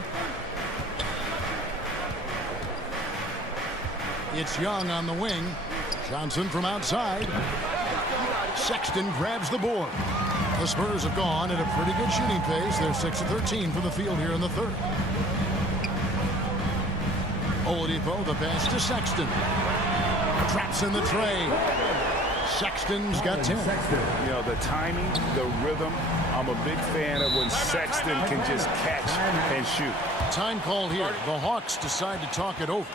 It's Young on the wing. Johnson from outside. Sexton grabs the board. The Spurs have gone at a pretty good shooting pace. They're 6 of 13 from the field here in the third. Oladipo, the pass to Sexton. Traps in the tray. Sexton's got 10. You know, the timing, the rhythm. I'm a big fan of when Sexton can just catch and shoot. Time called here. The Hawks decide to talk it over.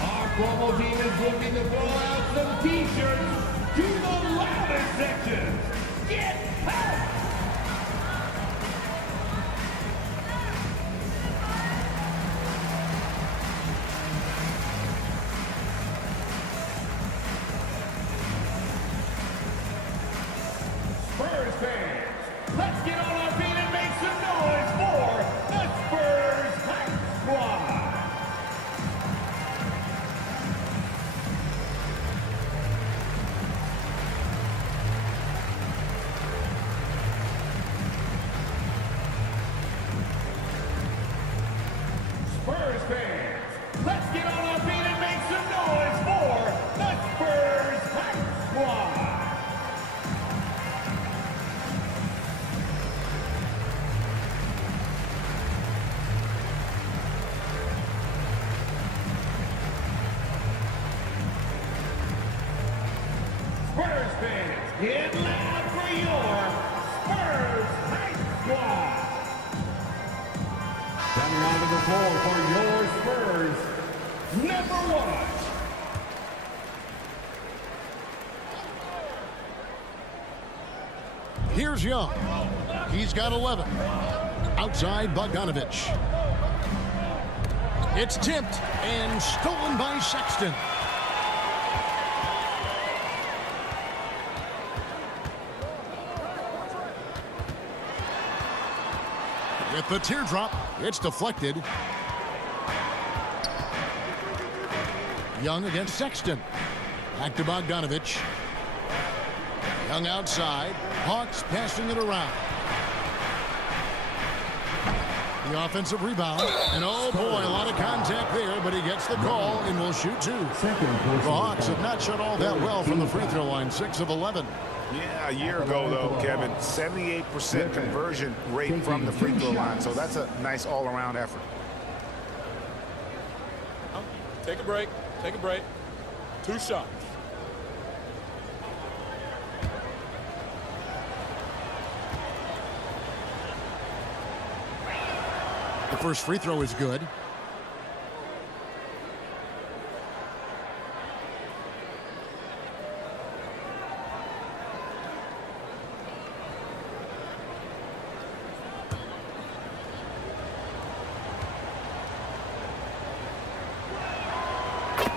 Our promo team is looking to throw out some T-shirts to the louder sections. Get packed! Spurs fans, let's get on our feet and make some noise for the Spurs Hype Squad. floor for your Spurs, number 1. Here's Young. He's got 11. Outside Bogdanovich. It's tipped and stolen by Sexton. With the teardrop, it's deflected. Young against Sexton. Back to Bogdanovich. Young outside. Hawks passing it around. The offensive rebound. And oh boy, a lot of contact there, but he gets the call and will shoot 2. The Hawks have not shot all that well from the free throw line. 6 of 11. Yeah, a year ago, though, Kevin, 78% conversion rate from the free throw line. So that's a nice all-around effort. Take a break. Take a break. 2 shots. The first free throw is good.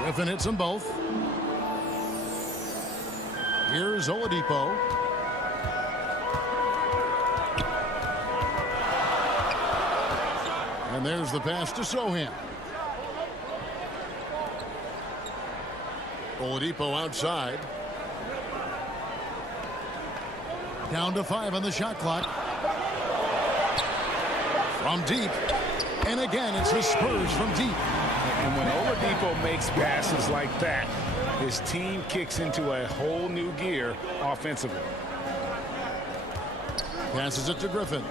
Griffin hits them both. Here's Oladipo. And there's the pass to Sohan. Oladipo outside. Down to 5 on the shot clock. From deep. And again, it's the Spurs from deep. And when Oladipo makes passes like that, his team kicks into a whole new gear offensively. Passes it to Griffin.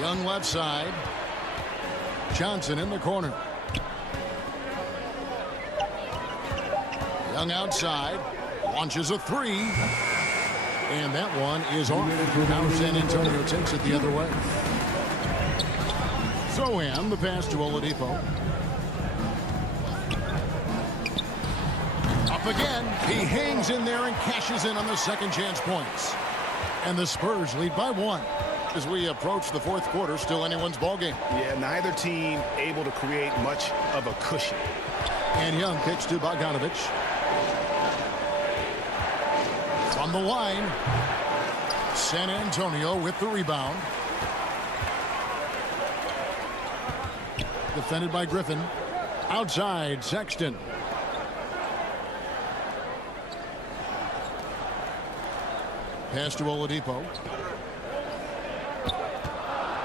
Young left side. Johnson in the corner. Young outside. Launches a 3. And that one is off. Now San Antonio takes it the other way. Sohan, the pass to Oladipo. Up again. He hangs in there and cashes in on the second chance points. And the Spurs lead by 1. As we approach the fourth quarter, still anyone's ballgame. Yeah, neither team able to create much of a cushion. And Young kicks to Bogdanovich. From the line, San Antonio with the rebound. Defended by Griffin. Outside, Sexton. Pass to Oladipo.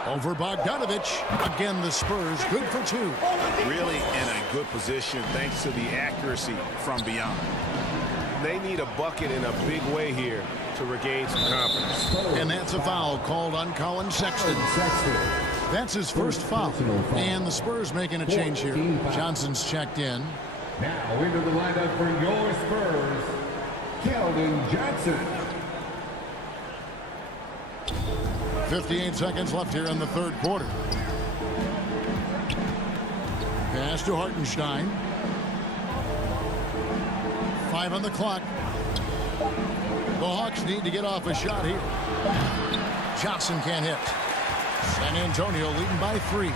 Over Bogdanovich. Again, the Spurs good for 2. Really in a good position thanks to the accuracy from beyond. They need a bucket in a big way here to regain some confidence. And that's a foul called on Colin Sexton. That's his first foul. And the Spurs making a change here. Johnson's checked in. Now into the lineup for your Spurs, Keldon Johnson. 58 seconds left here in the third quarter. Pass to Hartenstein. 5 on the clock. The Hawks need to get off a shot here. Johnson can't hit. San Antonio leading by 3.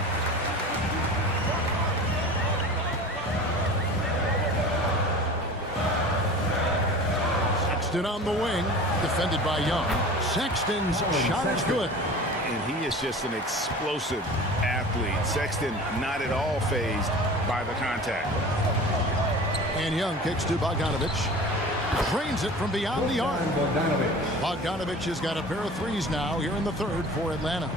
Sexton on the wing. Defended by Young. Sexton's shot is good. And he is just an explosive athlete. Sexton not at all fazed by the contact. And Young kicks to Bogdanovich. Drains it from beyond the arc. Bogdanovich has got a pair of 3s now here in the third for Atlanta.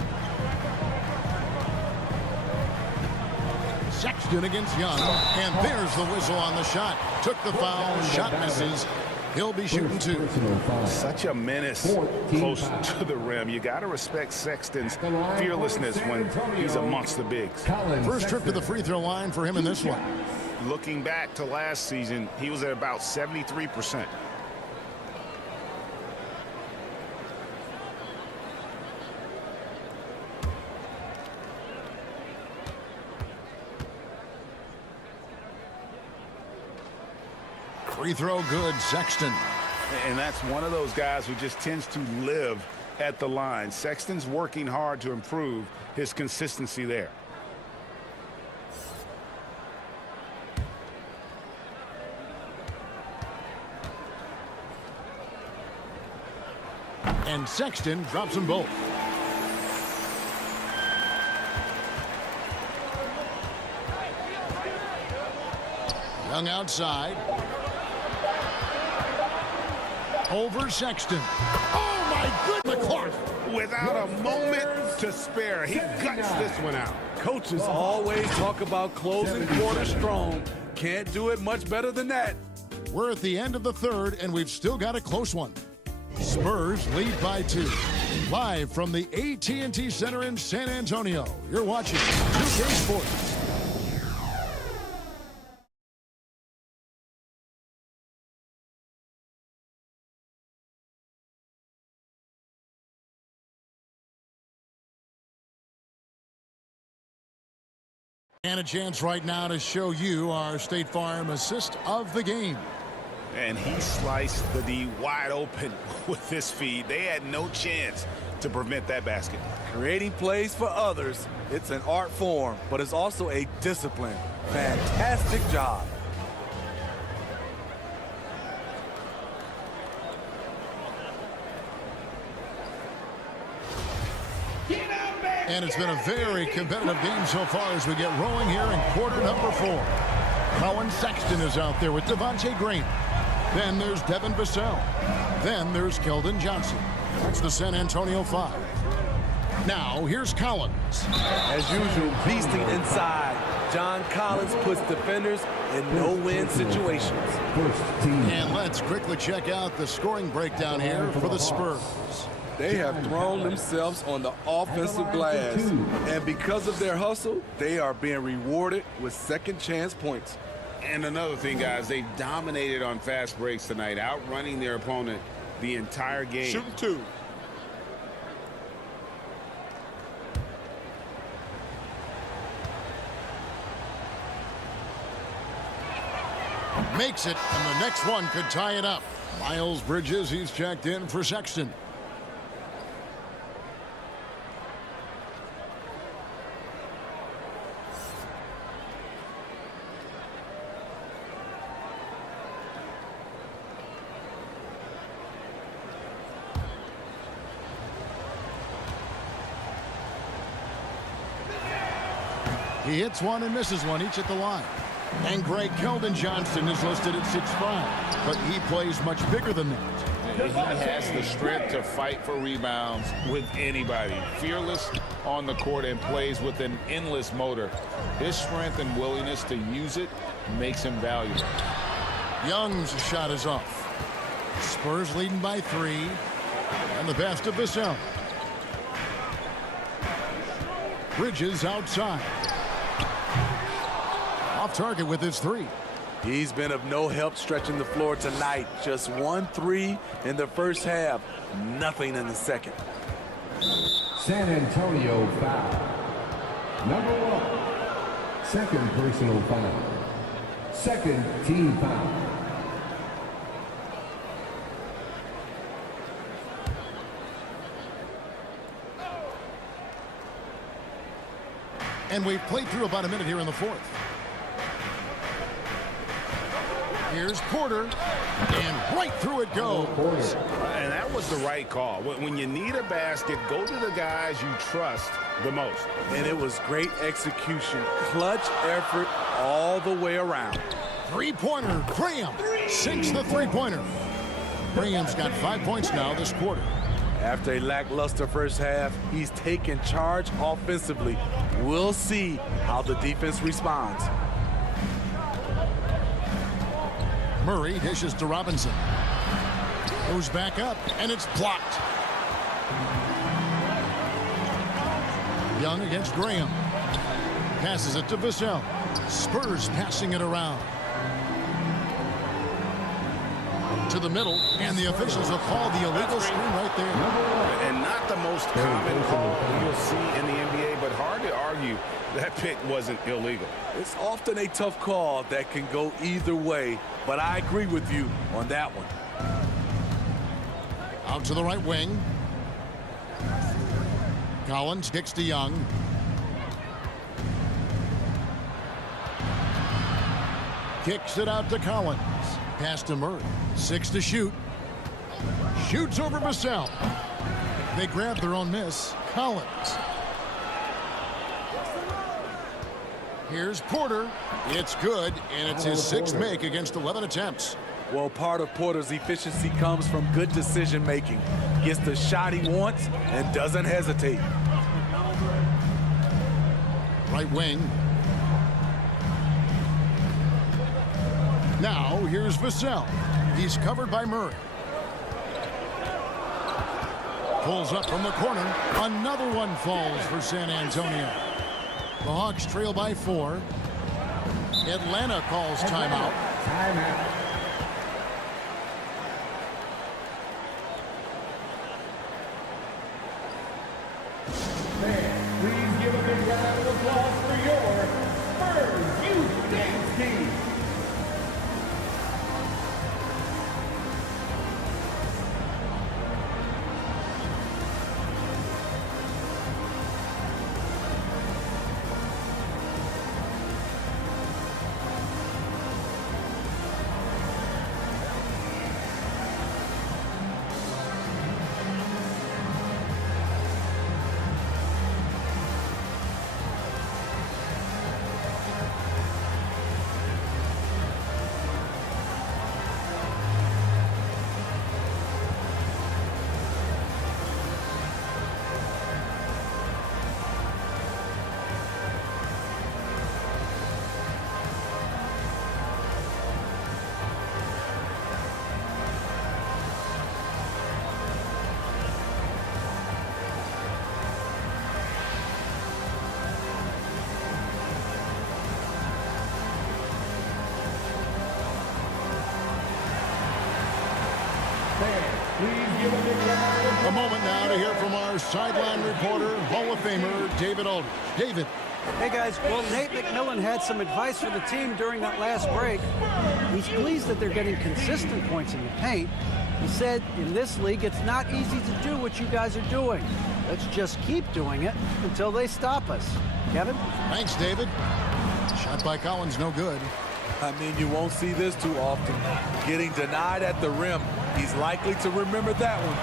Sexton against Young. And there's the whistle on the shot. Took the foul. Shot misses. He'll be shooting 2. Such a menace close to the rim. You got to respect Sexton's fearlessness when he's amongst the bigs. First trip to the free throw line for him in this one. Looking back to last season, he was at about 73%. Free throw good, Sexton. And that's one of those guys who just tends to live at the line. Sexton's working hard to improve his consistency there. And Sexton drops them both. Young outside. Over Sexton. Oh, my goodness, Clark. Without a moment to spare, he guts this one out. Coaches always talk about closing quarter strong. Can't do it much better than that. We're at the end of the third, and we've still got a close one. Spurs lead by 2. Live from the AT&T Center in San Antonio, you're watching 2K Sports. And a chance right now to show you our State Farm assist of the game. And he sliced the D wide open with this feed. They had no chance to prevent that basket. Creating plays for others, it's an art form, but it's also a discipline. Fantastic job. And it's been a very competitive game so far as we get rolling here in quarter number 4. Cohen Sexton is out there with Devontae Green. Then there's Devin Vassell. Then there's Keldon Johnson. That's the San Antonio 5. Now here's Collins. As usual, beasting inside. John Collins puts defenders in no-win situations. And let's quickly check out the scoring breakdown here for the Spurs. They have thrown themselves on the offensive glass, and because of their hustle, they are being rewarded with second chance points. And another thing, guys, they dominated on fast breaks tonight, outrunning their opponent the entire game. Shooting 2. Makes it, and the next one could tie it up. Miles Bridges, he's checked in for Sexton. He hits one and misses one, each at the line. And Greg Keldon Johnson is listed at 6'5", but he plays much bigger than that. He has the strength to fight for rebounds with anybody. Fearless on the court and plays with an endless motor. His strength and willingness to use it makes him valuable. Young's shot is off. Spurs leading by 3. And the pass to Vassell. Bridges outside. Off target with his 3. He's been of no help stretching the floor tonight. Just 1 3 in the first half. Nothing in the second. San Antonio foul. Number 1. Second personal foul. Second team foul. And we've played through about a minute here in the 4th. Here's Porter, and right through it goes. And that was the right call. When you need a basket, go to the guys you trust the most. And it was great execution. Clutch effort all the way around. Three-pointer, Graham sinks the three-pointer. Graham's got 5 points now this quarter. After a lackluster first half, he's taken charge offensively. We'll see how the defense responds. Murray dishes to Robinson. Goes back up, and it's blocked. Young against Graham. Passes it to Vassell. Spurs passing it around. To the middle, and the officials have called the illegal screen right there. And not the most common call you'll see in the NBA, but hard to argue that pick wasn't illegal. It's often a tough call that can go either way, but I agree with you on that one. Out to the right wing. Collins kicks to Young. Kicks it out to Collins. Pass to Murray. 6 to shoot. Shoots over Vassell. They grab their own miss. Collins. Here's Porter. It's good, and it's his 6th make against 11 attempts. Well, part of Porter's efficiency comes from good decision-making. Gets the shot he wants and doesn't hesitate. Right wing. Now, here's Vassell. He's covered by Murray. Pulls up from the corner. Another one falls for San Antonio. The Hawks trail by 4. Atlanta calls timeout. Timeout. Man, please give a big round of applause for your Spurs Youth Dance Team. A moment now to hear from our sideline reporter, Hall of Famer David Aldridge. David. Hey, guys. Well, Nate McMillan had some advice for the team during that last break. He's pleased that they're getting consistent points in the paint. He said, in this league, it's not easy to do what you guys are doing. Let's just keep doing it until they stop us. Kevin? Thanks, David. Shot by Collins, no good. I mean, you won't see this too often. Getting denied at the rim. He's likely to remember that one.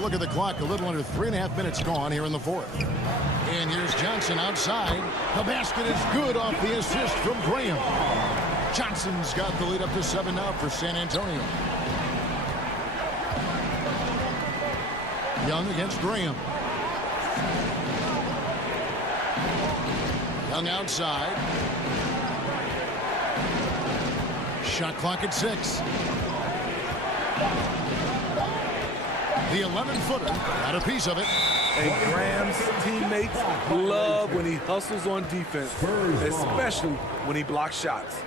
Look at the clock, a little under 3.5 minutes gone here in the 4th. And here's Johnson outside. The basket is good off the assist from Graham. Johnson's got the lead up to 7 now for San Antonio. Young against Graham. Young outside. Shot clock at 6. The 11-footer got a piece of it. And Graham's teammates love when he hustles on defense, especially when he blocks shots.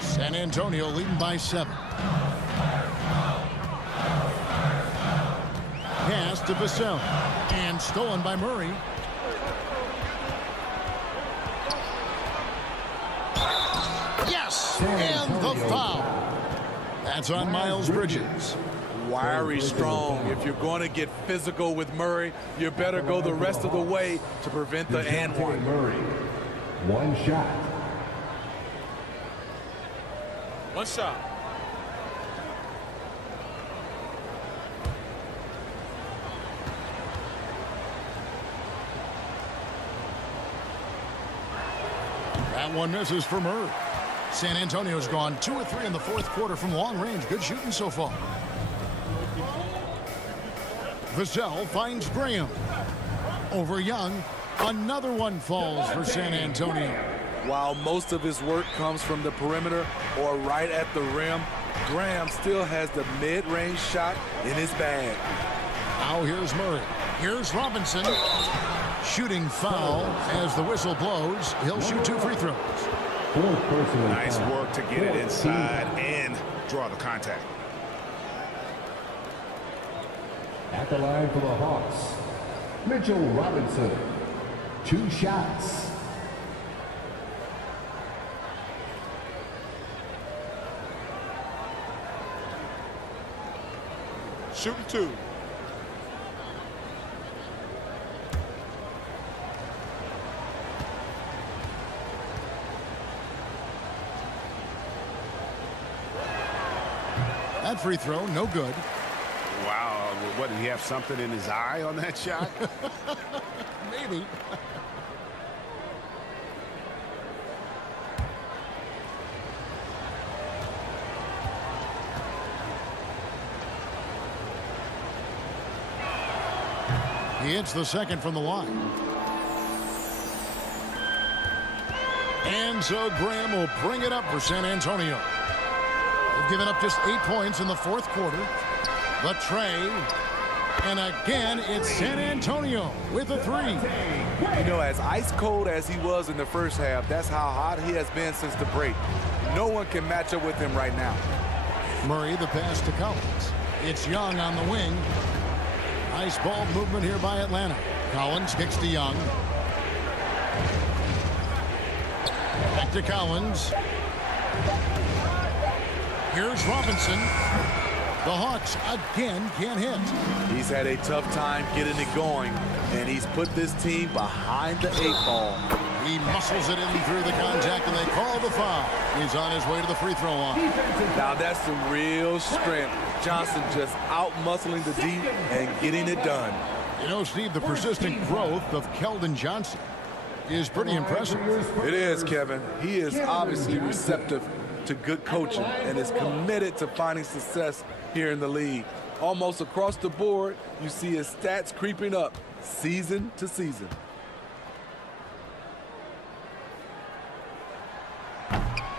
San Antonio leading by 7. Pass to Vassell. And stolen by Murray. Yes! And the foul. That's on Miles Bridges. Wiry strong. If you're going to get physical with Murray, you better go the rest of the way to prevent the and one. Murray. One shot. One shot. That one misses for Murray. San Antonio's gone 2 or 3 in the 4th quarter from long range. Good shooting so far. Vassell finds Graham. Over Young. Another one falls for San Antonio. While most of his work comes from the perimeter or right at the rim, Graham still has the mid-range shot in his bag. Now here's Murray. Here's Robinson. Shooting foul as the whistle blows. He'll shoot 2 free throws. Nice work to get it inside and draw the contact. At the line for the Hawks, Mitchell Robinson. 2 shots. Shooting 2. That free throw, no good. Wow, what, did he have something in his eye on that shot? Maybe. He hits the second from the line. And so Graham will bring it up for San Antonio. They've given up just 8 points in the 4th quarter. The tray. And again, it's San Antonio with a 3. You know, as ice cold as he was in the first half, that's how hot he has been since the break. No one can match up with him right now. Murray, the pass to Collins. It's Young on the wing. Nice ball movement here by Atlanta. Collins kicks to Young. Back to Collins. Here's Robinson. The Hawks again can't hit. He's had a tough time getting it going, and he's put this team behind the 8 ball. He muscles it in through the contact, and they call the foul. He's on his way to the free throw line. Now that's some real strength. Johnson just out-muscling the D and getting it done. You know, Steve, the persistent growth of Keldon Johnson is pretty impressive. It is, Kevin. He is obviously receptive to good coaching and is committed to finding success here in the league. Almost across the board, you see his stats creeping up season to season.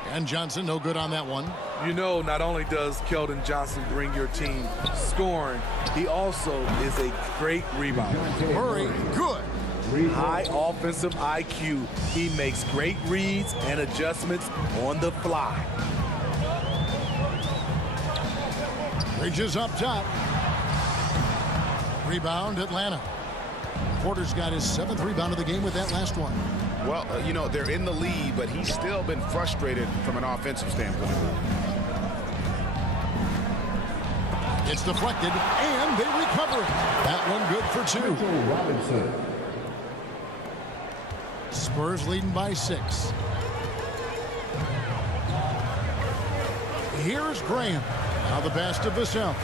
And Johnson, no good on that one. You know, not only does Keldon Johnson bring your team scoring, he also is a great rebounder. Murray, good. High offensive IQ. He makes great reads and adjustments on the fly. Bridges up top. Rebound, Atlanta. Porter's got his 7th rebound of the game with that last one. Well, you know, they're in the lead, but he's still been frustrated from an offensive standpoint. It's deflected, and they recover it. That one good for 2. Mitchell Robinson. Spurs leading by 6. Here's Graham. Now the pass to Vassell.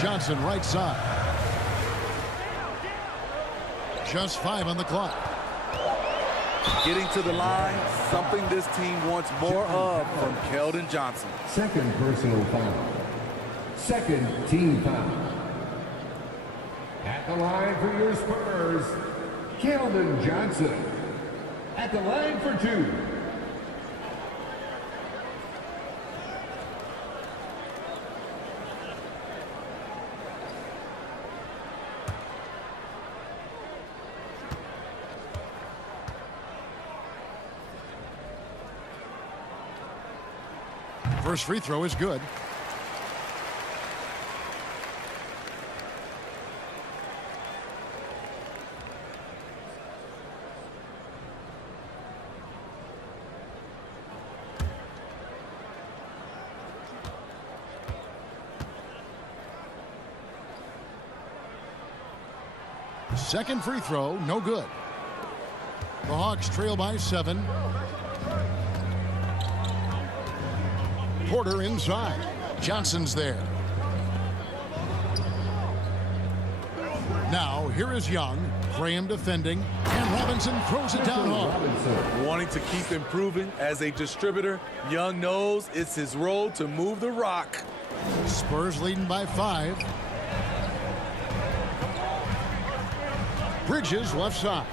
Johnson right side. Just 5 on the clock. Getting to the line, something this team wants more of from Keldon Johnson. 2nd personal foul. 2nd team foul. At the line for your Spurs, Keldon Johnson. At the line for 2. First free throw is good. Second free throw, no good. The Hawks trail by 7. Porter inside. Johnson's there. Now, here is Young. Graham defending. And Robinson throws it down hard. Wanting to keep improving as a distributor, Young knows it's his role to move the rock. Spurs leading by 5. Bridges left side.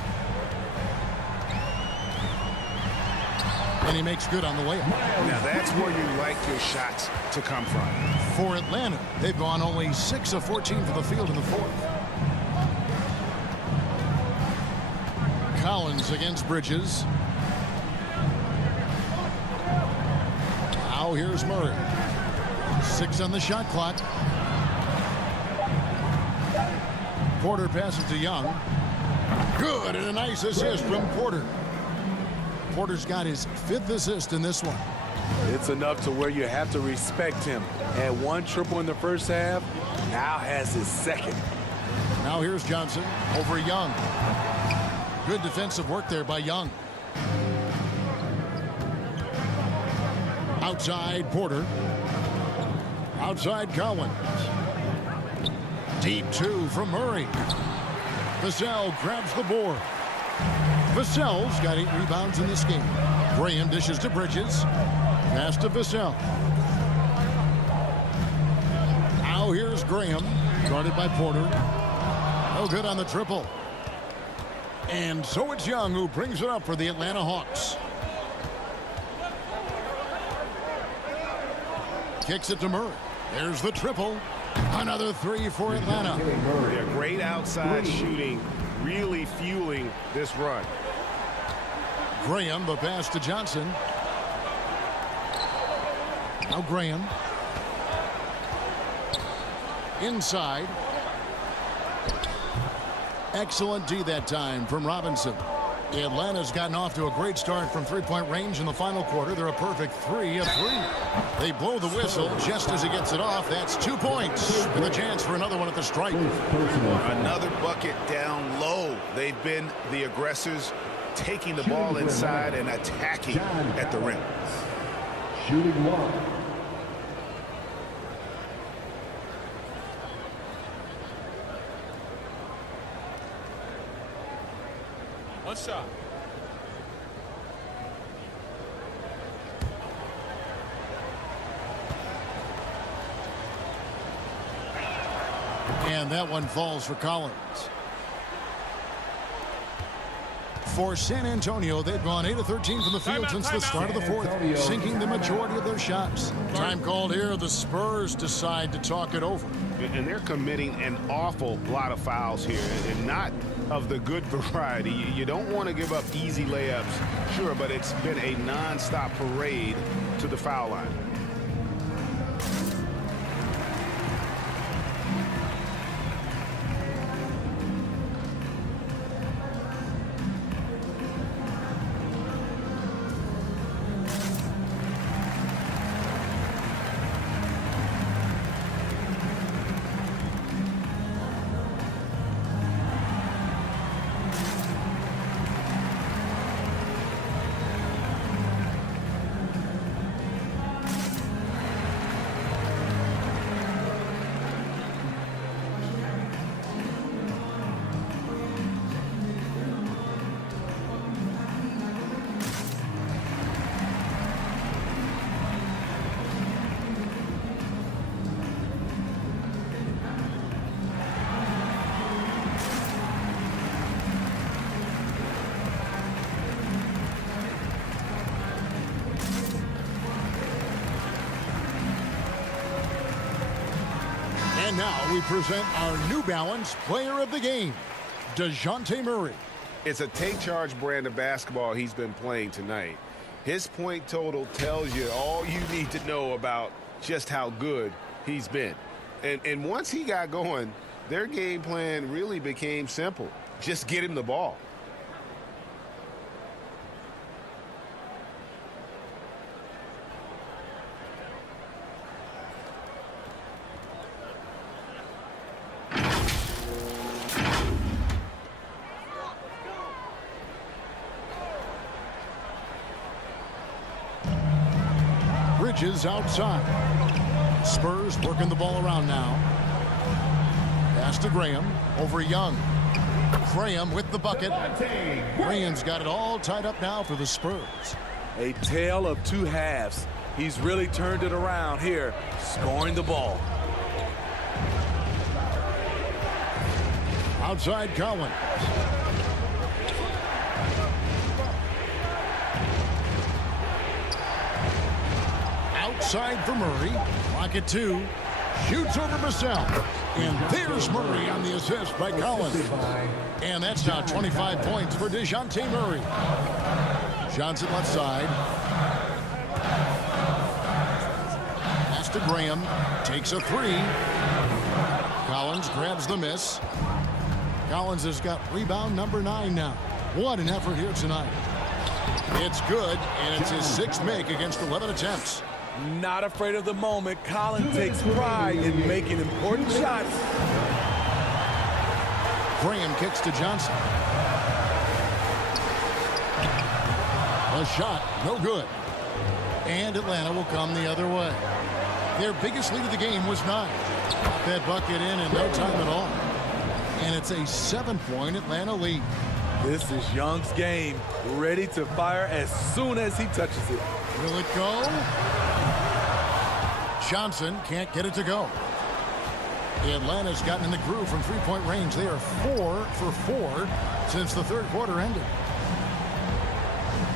And he makes good on the layup. Now that's where you like your shots to come from. For Atlanta, they've gone only 6 of 14 for the field in the fourth. Collins against Bridges. Now here's Murray. 6 on the shot clock. Porter passes to Young. Good, and a nice assist from Porter. Porter's got his 5th assist in this one. It's enough to where you have to respect him. Had 1 triple in the first half, now has his 2nd. Now here's Johnson over Young. Good defensive work there by Young. Outside Porter. Outside Collins. Deep 2 from Murray. Vassell grabs the board. Vassell's got 8 rebounds in this game. Graham dishes to Bridges. Pass to Vassell. Now here's Graham. Guarded by Porter. No good on the triple. And so it's Young who brings it up for the Atlanta Hawks. Kicks it to Murray. There's the triple. Another 3 for Atlanta. They're great outside shooting, really fueling this run. Graham, the pass to Johnson. Now Graham. Inside. Excellent D that time from Robinson. Atlanta's gotten off to a great start from three-point range in the final quarter. They're a perfect 3 of 3. They blow the whistle just as he gets it off. That's 2 points with a chance for another one at the stripe. Another bucket down low. They've been the aggressors, taking the ball inside and attacking at the rim. Shooting 1. One shot. And that one falls for Collins. For San Antonio, they've gone 8 of 13 from the field since the start of the fourth, sinking the majority of their shots. Time called here. The Spurs decide to talk it over. And they're committing an awful lot of fouls here, and not of the good variety. You don't want to give up easy layups, sure, but it's been a non-stop parade to the foul line. And now we present our New Balance Player of the Game, DeJounte Murray. It's a take-charge brand of basketball he's been playing tonight. His point total tells you all you need to know about just how good he's been. And once he got going, their game plan really became simple. Just get him the ball. Bridges outside. Spurs working the ball around now. Pass to Graham over Young. Graham with the bucket. Graham's got it all tied up now for the Spurs. A tale of 2 halves. He's really turned it around here, scoring the ball. Outside Collins. side for Murray. Clock at 2. Shoots over Vassell. And there's Murray on the assist by Collins. And that's now 25 points for DeJounte Murray. Johnson left side. Pass to Graham. Takes a 3. Collins grabs the miss. Collins has got rebound number 9 now. What an effort here tonight. It's good, and it's his 6th make against 11 attempts. Not afraid of the moment. Collins takes pride in making important shots. Graham kicks to Johnson. A shot, no good. And Atlanta will come the other way. Their biggest lead of the game was 9. Got that bucket in no time at all. And it's a 7-point Atlanta lead. This is Young's game. Ready to fire as soon as he touches it. Will it go? Johnson can't get it to go. Atlanta's gotten in the groove from three-point range. They are 4 for 4 since the third quarter ended.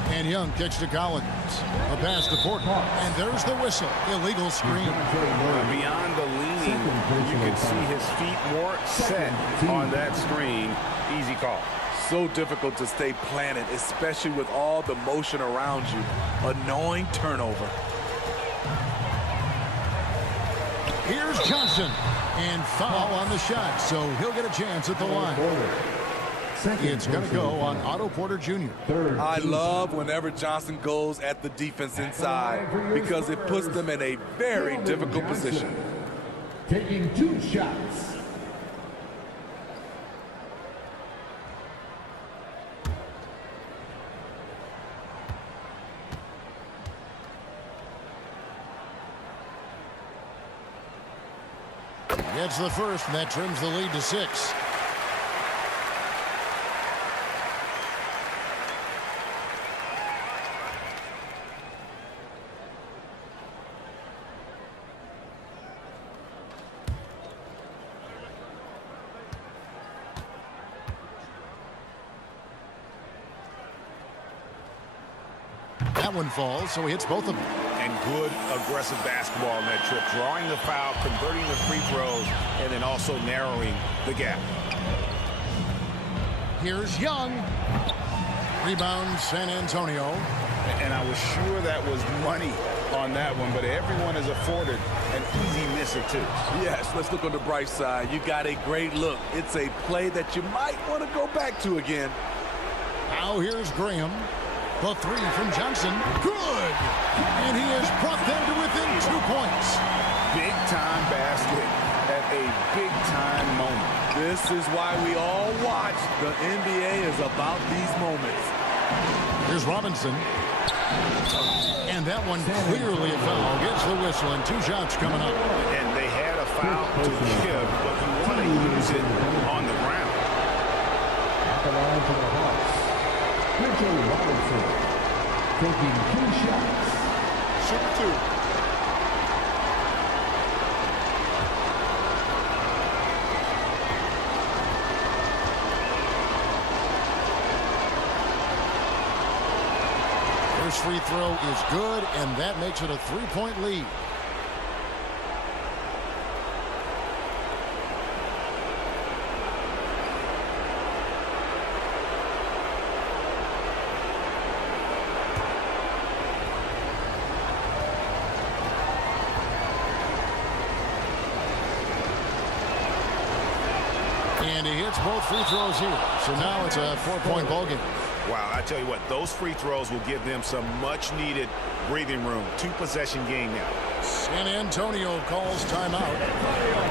And Young kicks to Collins. A pass to Porter. And there's the whistle. Illegal screen. Beyond the leaning, you can see his feet more set on that screen. Easy call. So difficult to stay planted, especially with all the motion around you. Annoying turnover. Here's Johnson. And foul on the shot, so he'll get a chance at the line. It's going to go on Otto Porter Jr. I love whenever Johnson goes at the defense inside because it puts them in a very difficult position. Taking 2 shots. Gets the first, and that trims the lead to 6. That one falls, so he hits both of them. And good aggressive basketball on that trip. Drawing the foul, converting the free throws, and then also narrowing the gap. Here's Young. Rebound, San Antonio. And I was sure that was money on that one, but everyone is afforded an easy miss or two. Yes, let's look on the bright side. You got a great look. It's a play that you might want to go back to again. Now here's Graham. The 3 from Johnson. Good! And he has brought them to within 2 points. Big-time basket at a big-time moment. This is why we all watch. The NBA is about these moments. Here's Robinson. And that one clearly a foul. Gets the whistle, and 2 shots coming up. And they had a foul to give, but you want to use it on the ground. At the line for the Hawks. Robinson taking 2 shots. Shoot 2. First free throw is good, and that makes it a 3-point lead. And he hits both free throws here. So now it's a 4-point ball game. Wow, I tell you what, those free throws will give them some much-needed breathing room. 2-possession game now. San Antonio calls timeout.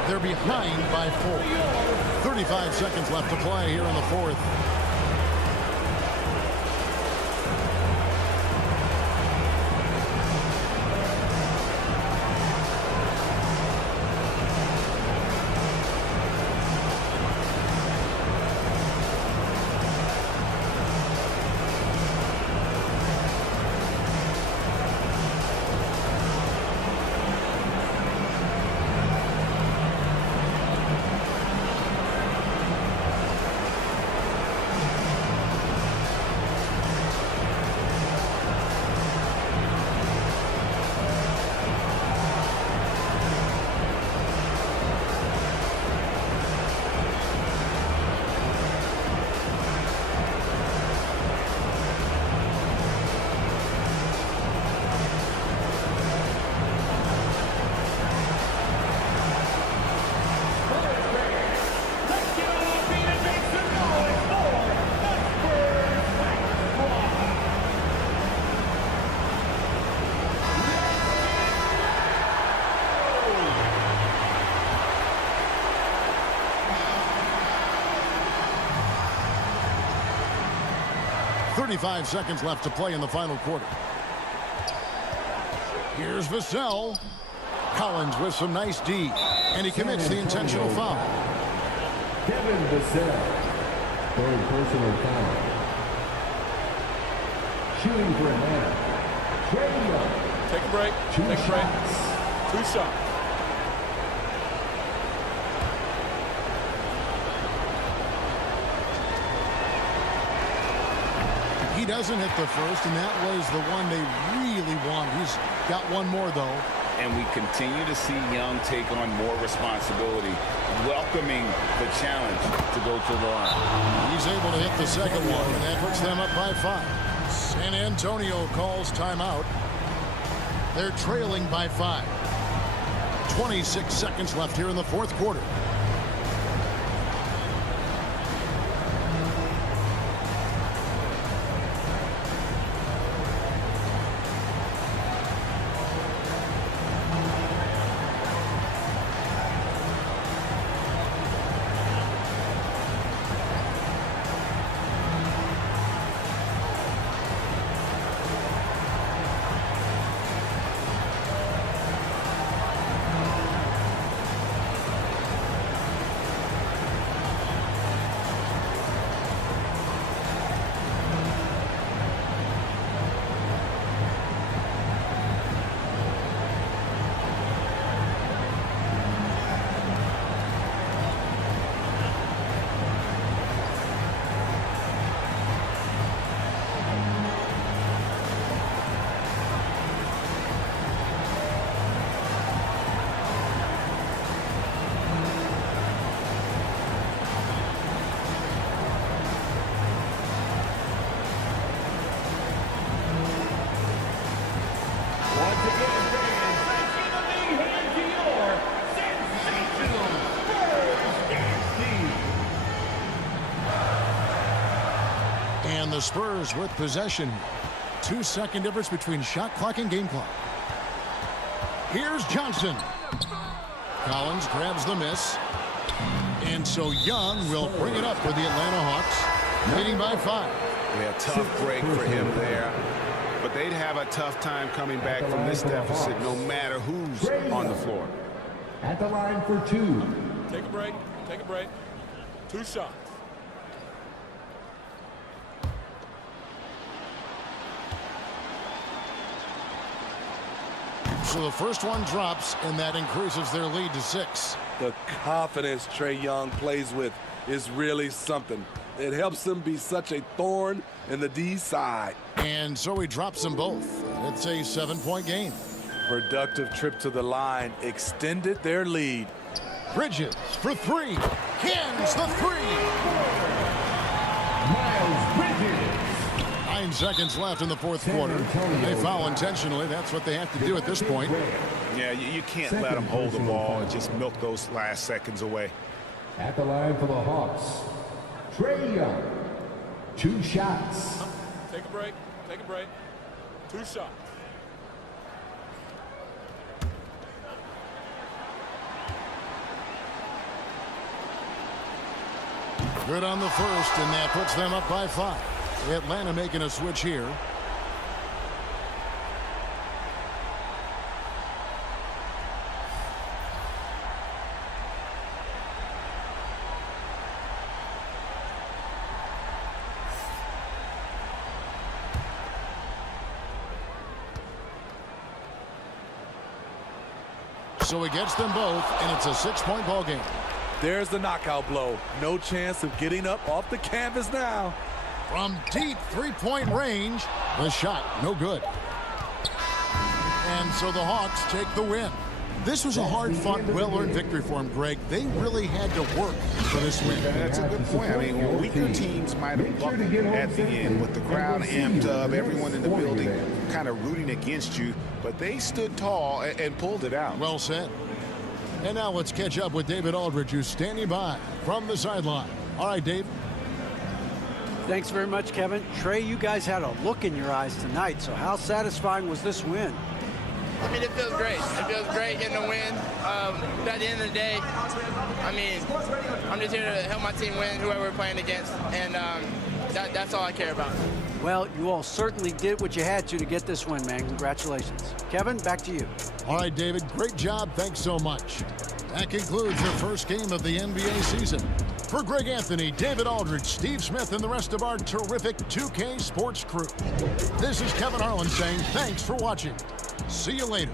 They're behind by 4. 35 seconds left to play here in the 4th. 35 seconds left to play in the final quarter. Here's Vassell. Collins with some nice D, and he commits the intentional foul. Kevin Vassell, third personal foul. Shooting for Atlanta, Trae Young. Take a break. Take a break. 2 shots. He doesn't hit the first, and that was the one they really wanted. He's got one more, though. And we continue to see Young take on more responsibility, welcoming the challenge to go to the line. He's able to hit the second one, and that puts them up by 5. San Antonio calls timeout. They're trailing by 5. 26 seconds left here in the fourth quarter. And the Spurs with possession. 2-second difference between shot clock and game clock. Here's Johnson. Collins grabs the miss. And so Young will bring it up for the Atlanta Hawks, leading by 5. Yeah, tough break for him there. But they'd have a tough time coming back from this deficit no matter who's on the floor. At the line for 2. Take a break. Take a break. 2 shots. So the first one drops, and that increases their lead to 6. The confidence Trae Young plays with is really something. It helps them be such a thorn in the D side. And so he drops them both. It's a 7-point game. Productive trip to the line extended their lead. Bridges for 3. Cans the 3. Miles Bridges. 9 seconds left in the fourth quarter. They foul intentionally. That's what they have to do at this point. Yeah, you can't let them hold the ball and just milk those last seconds away. At the line for the Hawks, Trae Young. 2 shots. Take a break. Take a break. 2 shots. Good on the first, and that puts them up by 5. Atlanta making a switch here. So he gets them both, and it's a 6-point ball game. There's the knockout blow. No chance of getting up off the canvas now. From deep 3-point range, the shot no good. And so the Hawks take the win. This was a hard-fought, well-earned victory for them, Greg. They really had to work for this win. That's a good point. I mean, weaker teams might have bucked at the end with the crowd amped up, everyone in the building kind of rooting against you, but they stood tall and pulled it out. Well said. And now let's catch up with David Aldridge, who's standing by from the sideline. All right, Dave. Thanks very much, Kevin. Trae, you guys had a look in your eyes tonight, so how satisfying was this win? I mean, it feels great. It feels great getting the win. But at the end of the day, I mean, I'm just here to help my team win, whoever we're playing against, and that's all I care about. Well, you all certainly did what you had to get this win, man. Congratulations. Kevin, back to you. All right, David, great job. Thanks so much. That concludes the first game of the NBA season. For Greg Anthony, David Aldridge, Steve Smith, and the rest of our terrific 2K Sports crew, this is Kevin Harlan saying thanks for watching. See you later.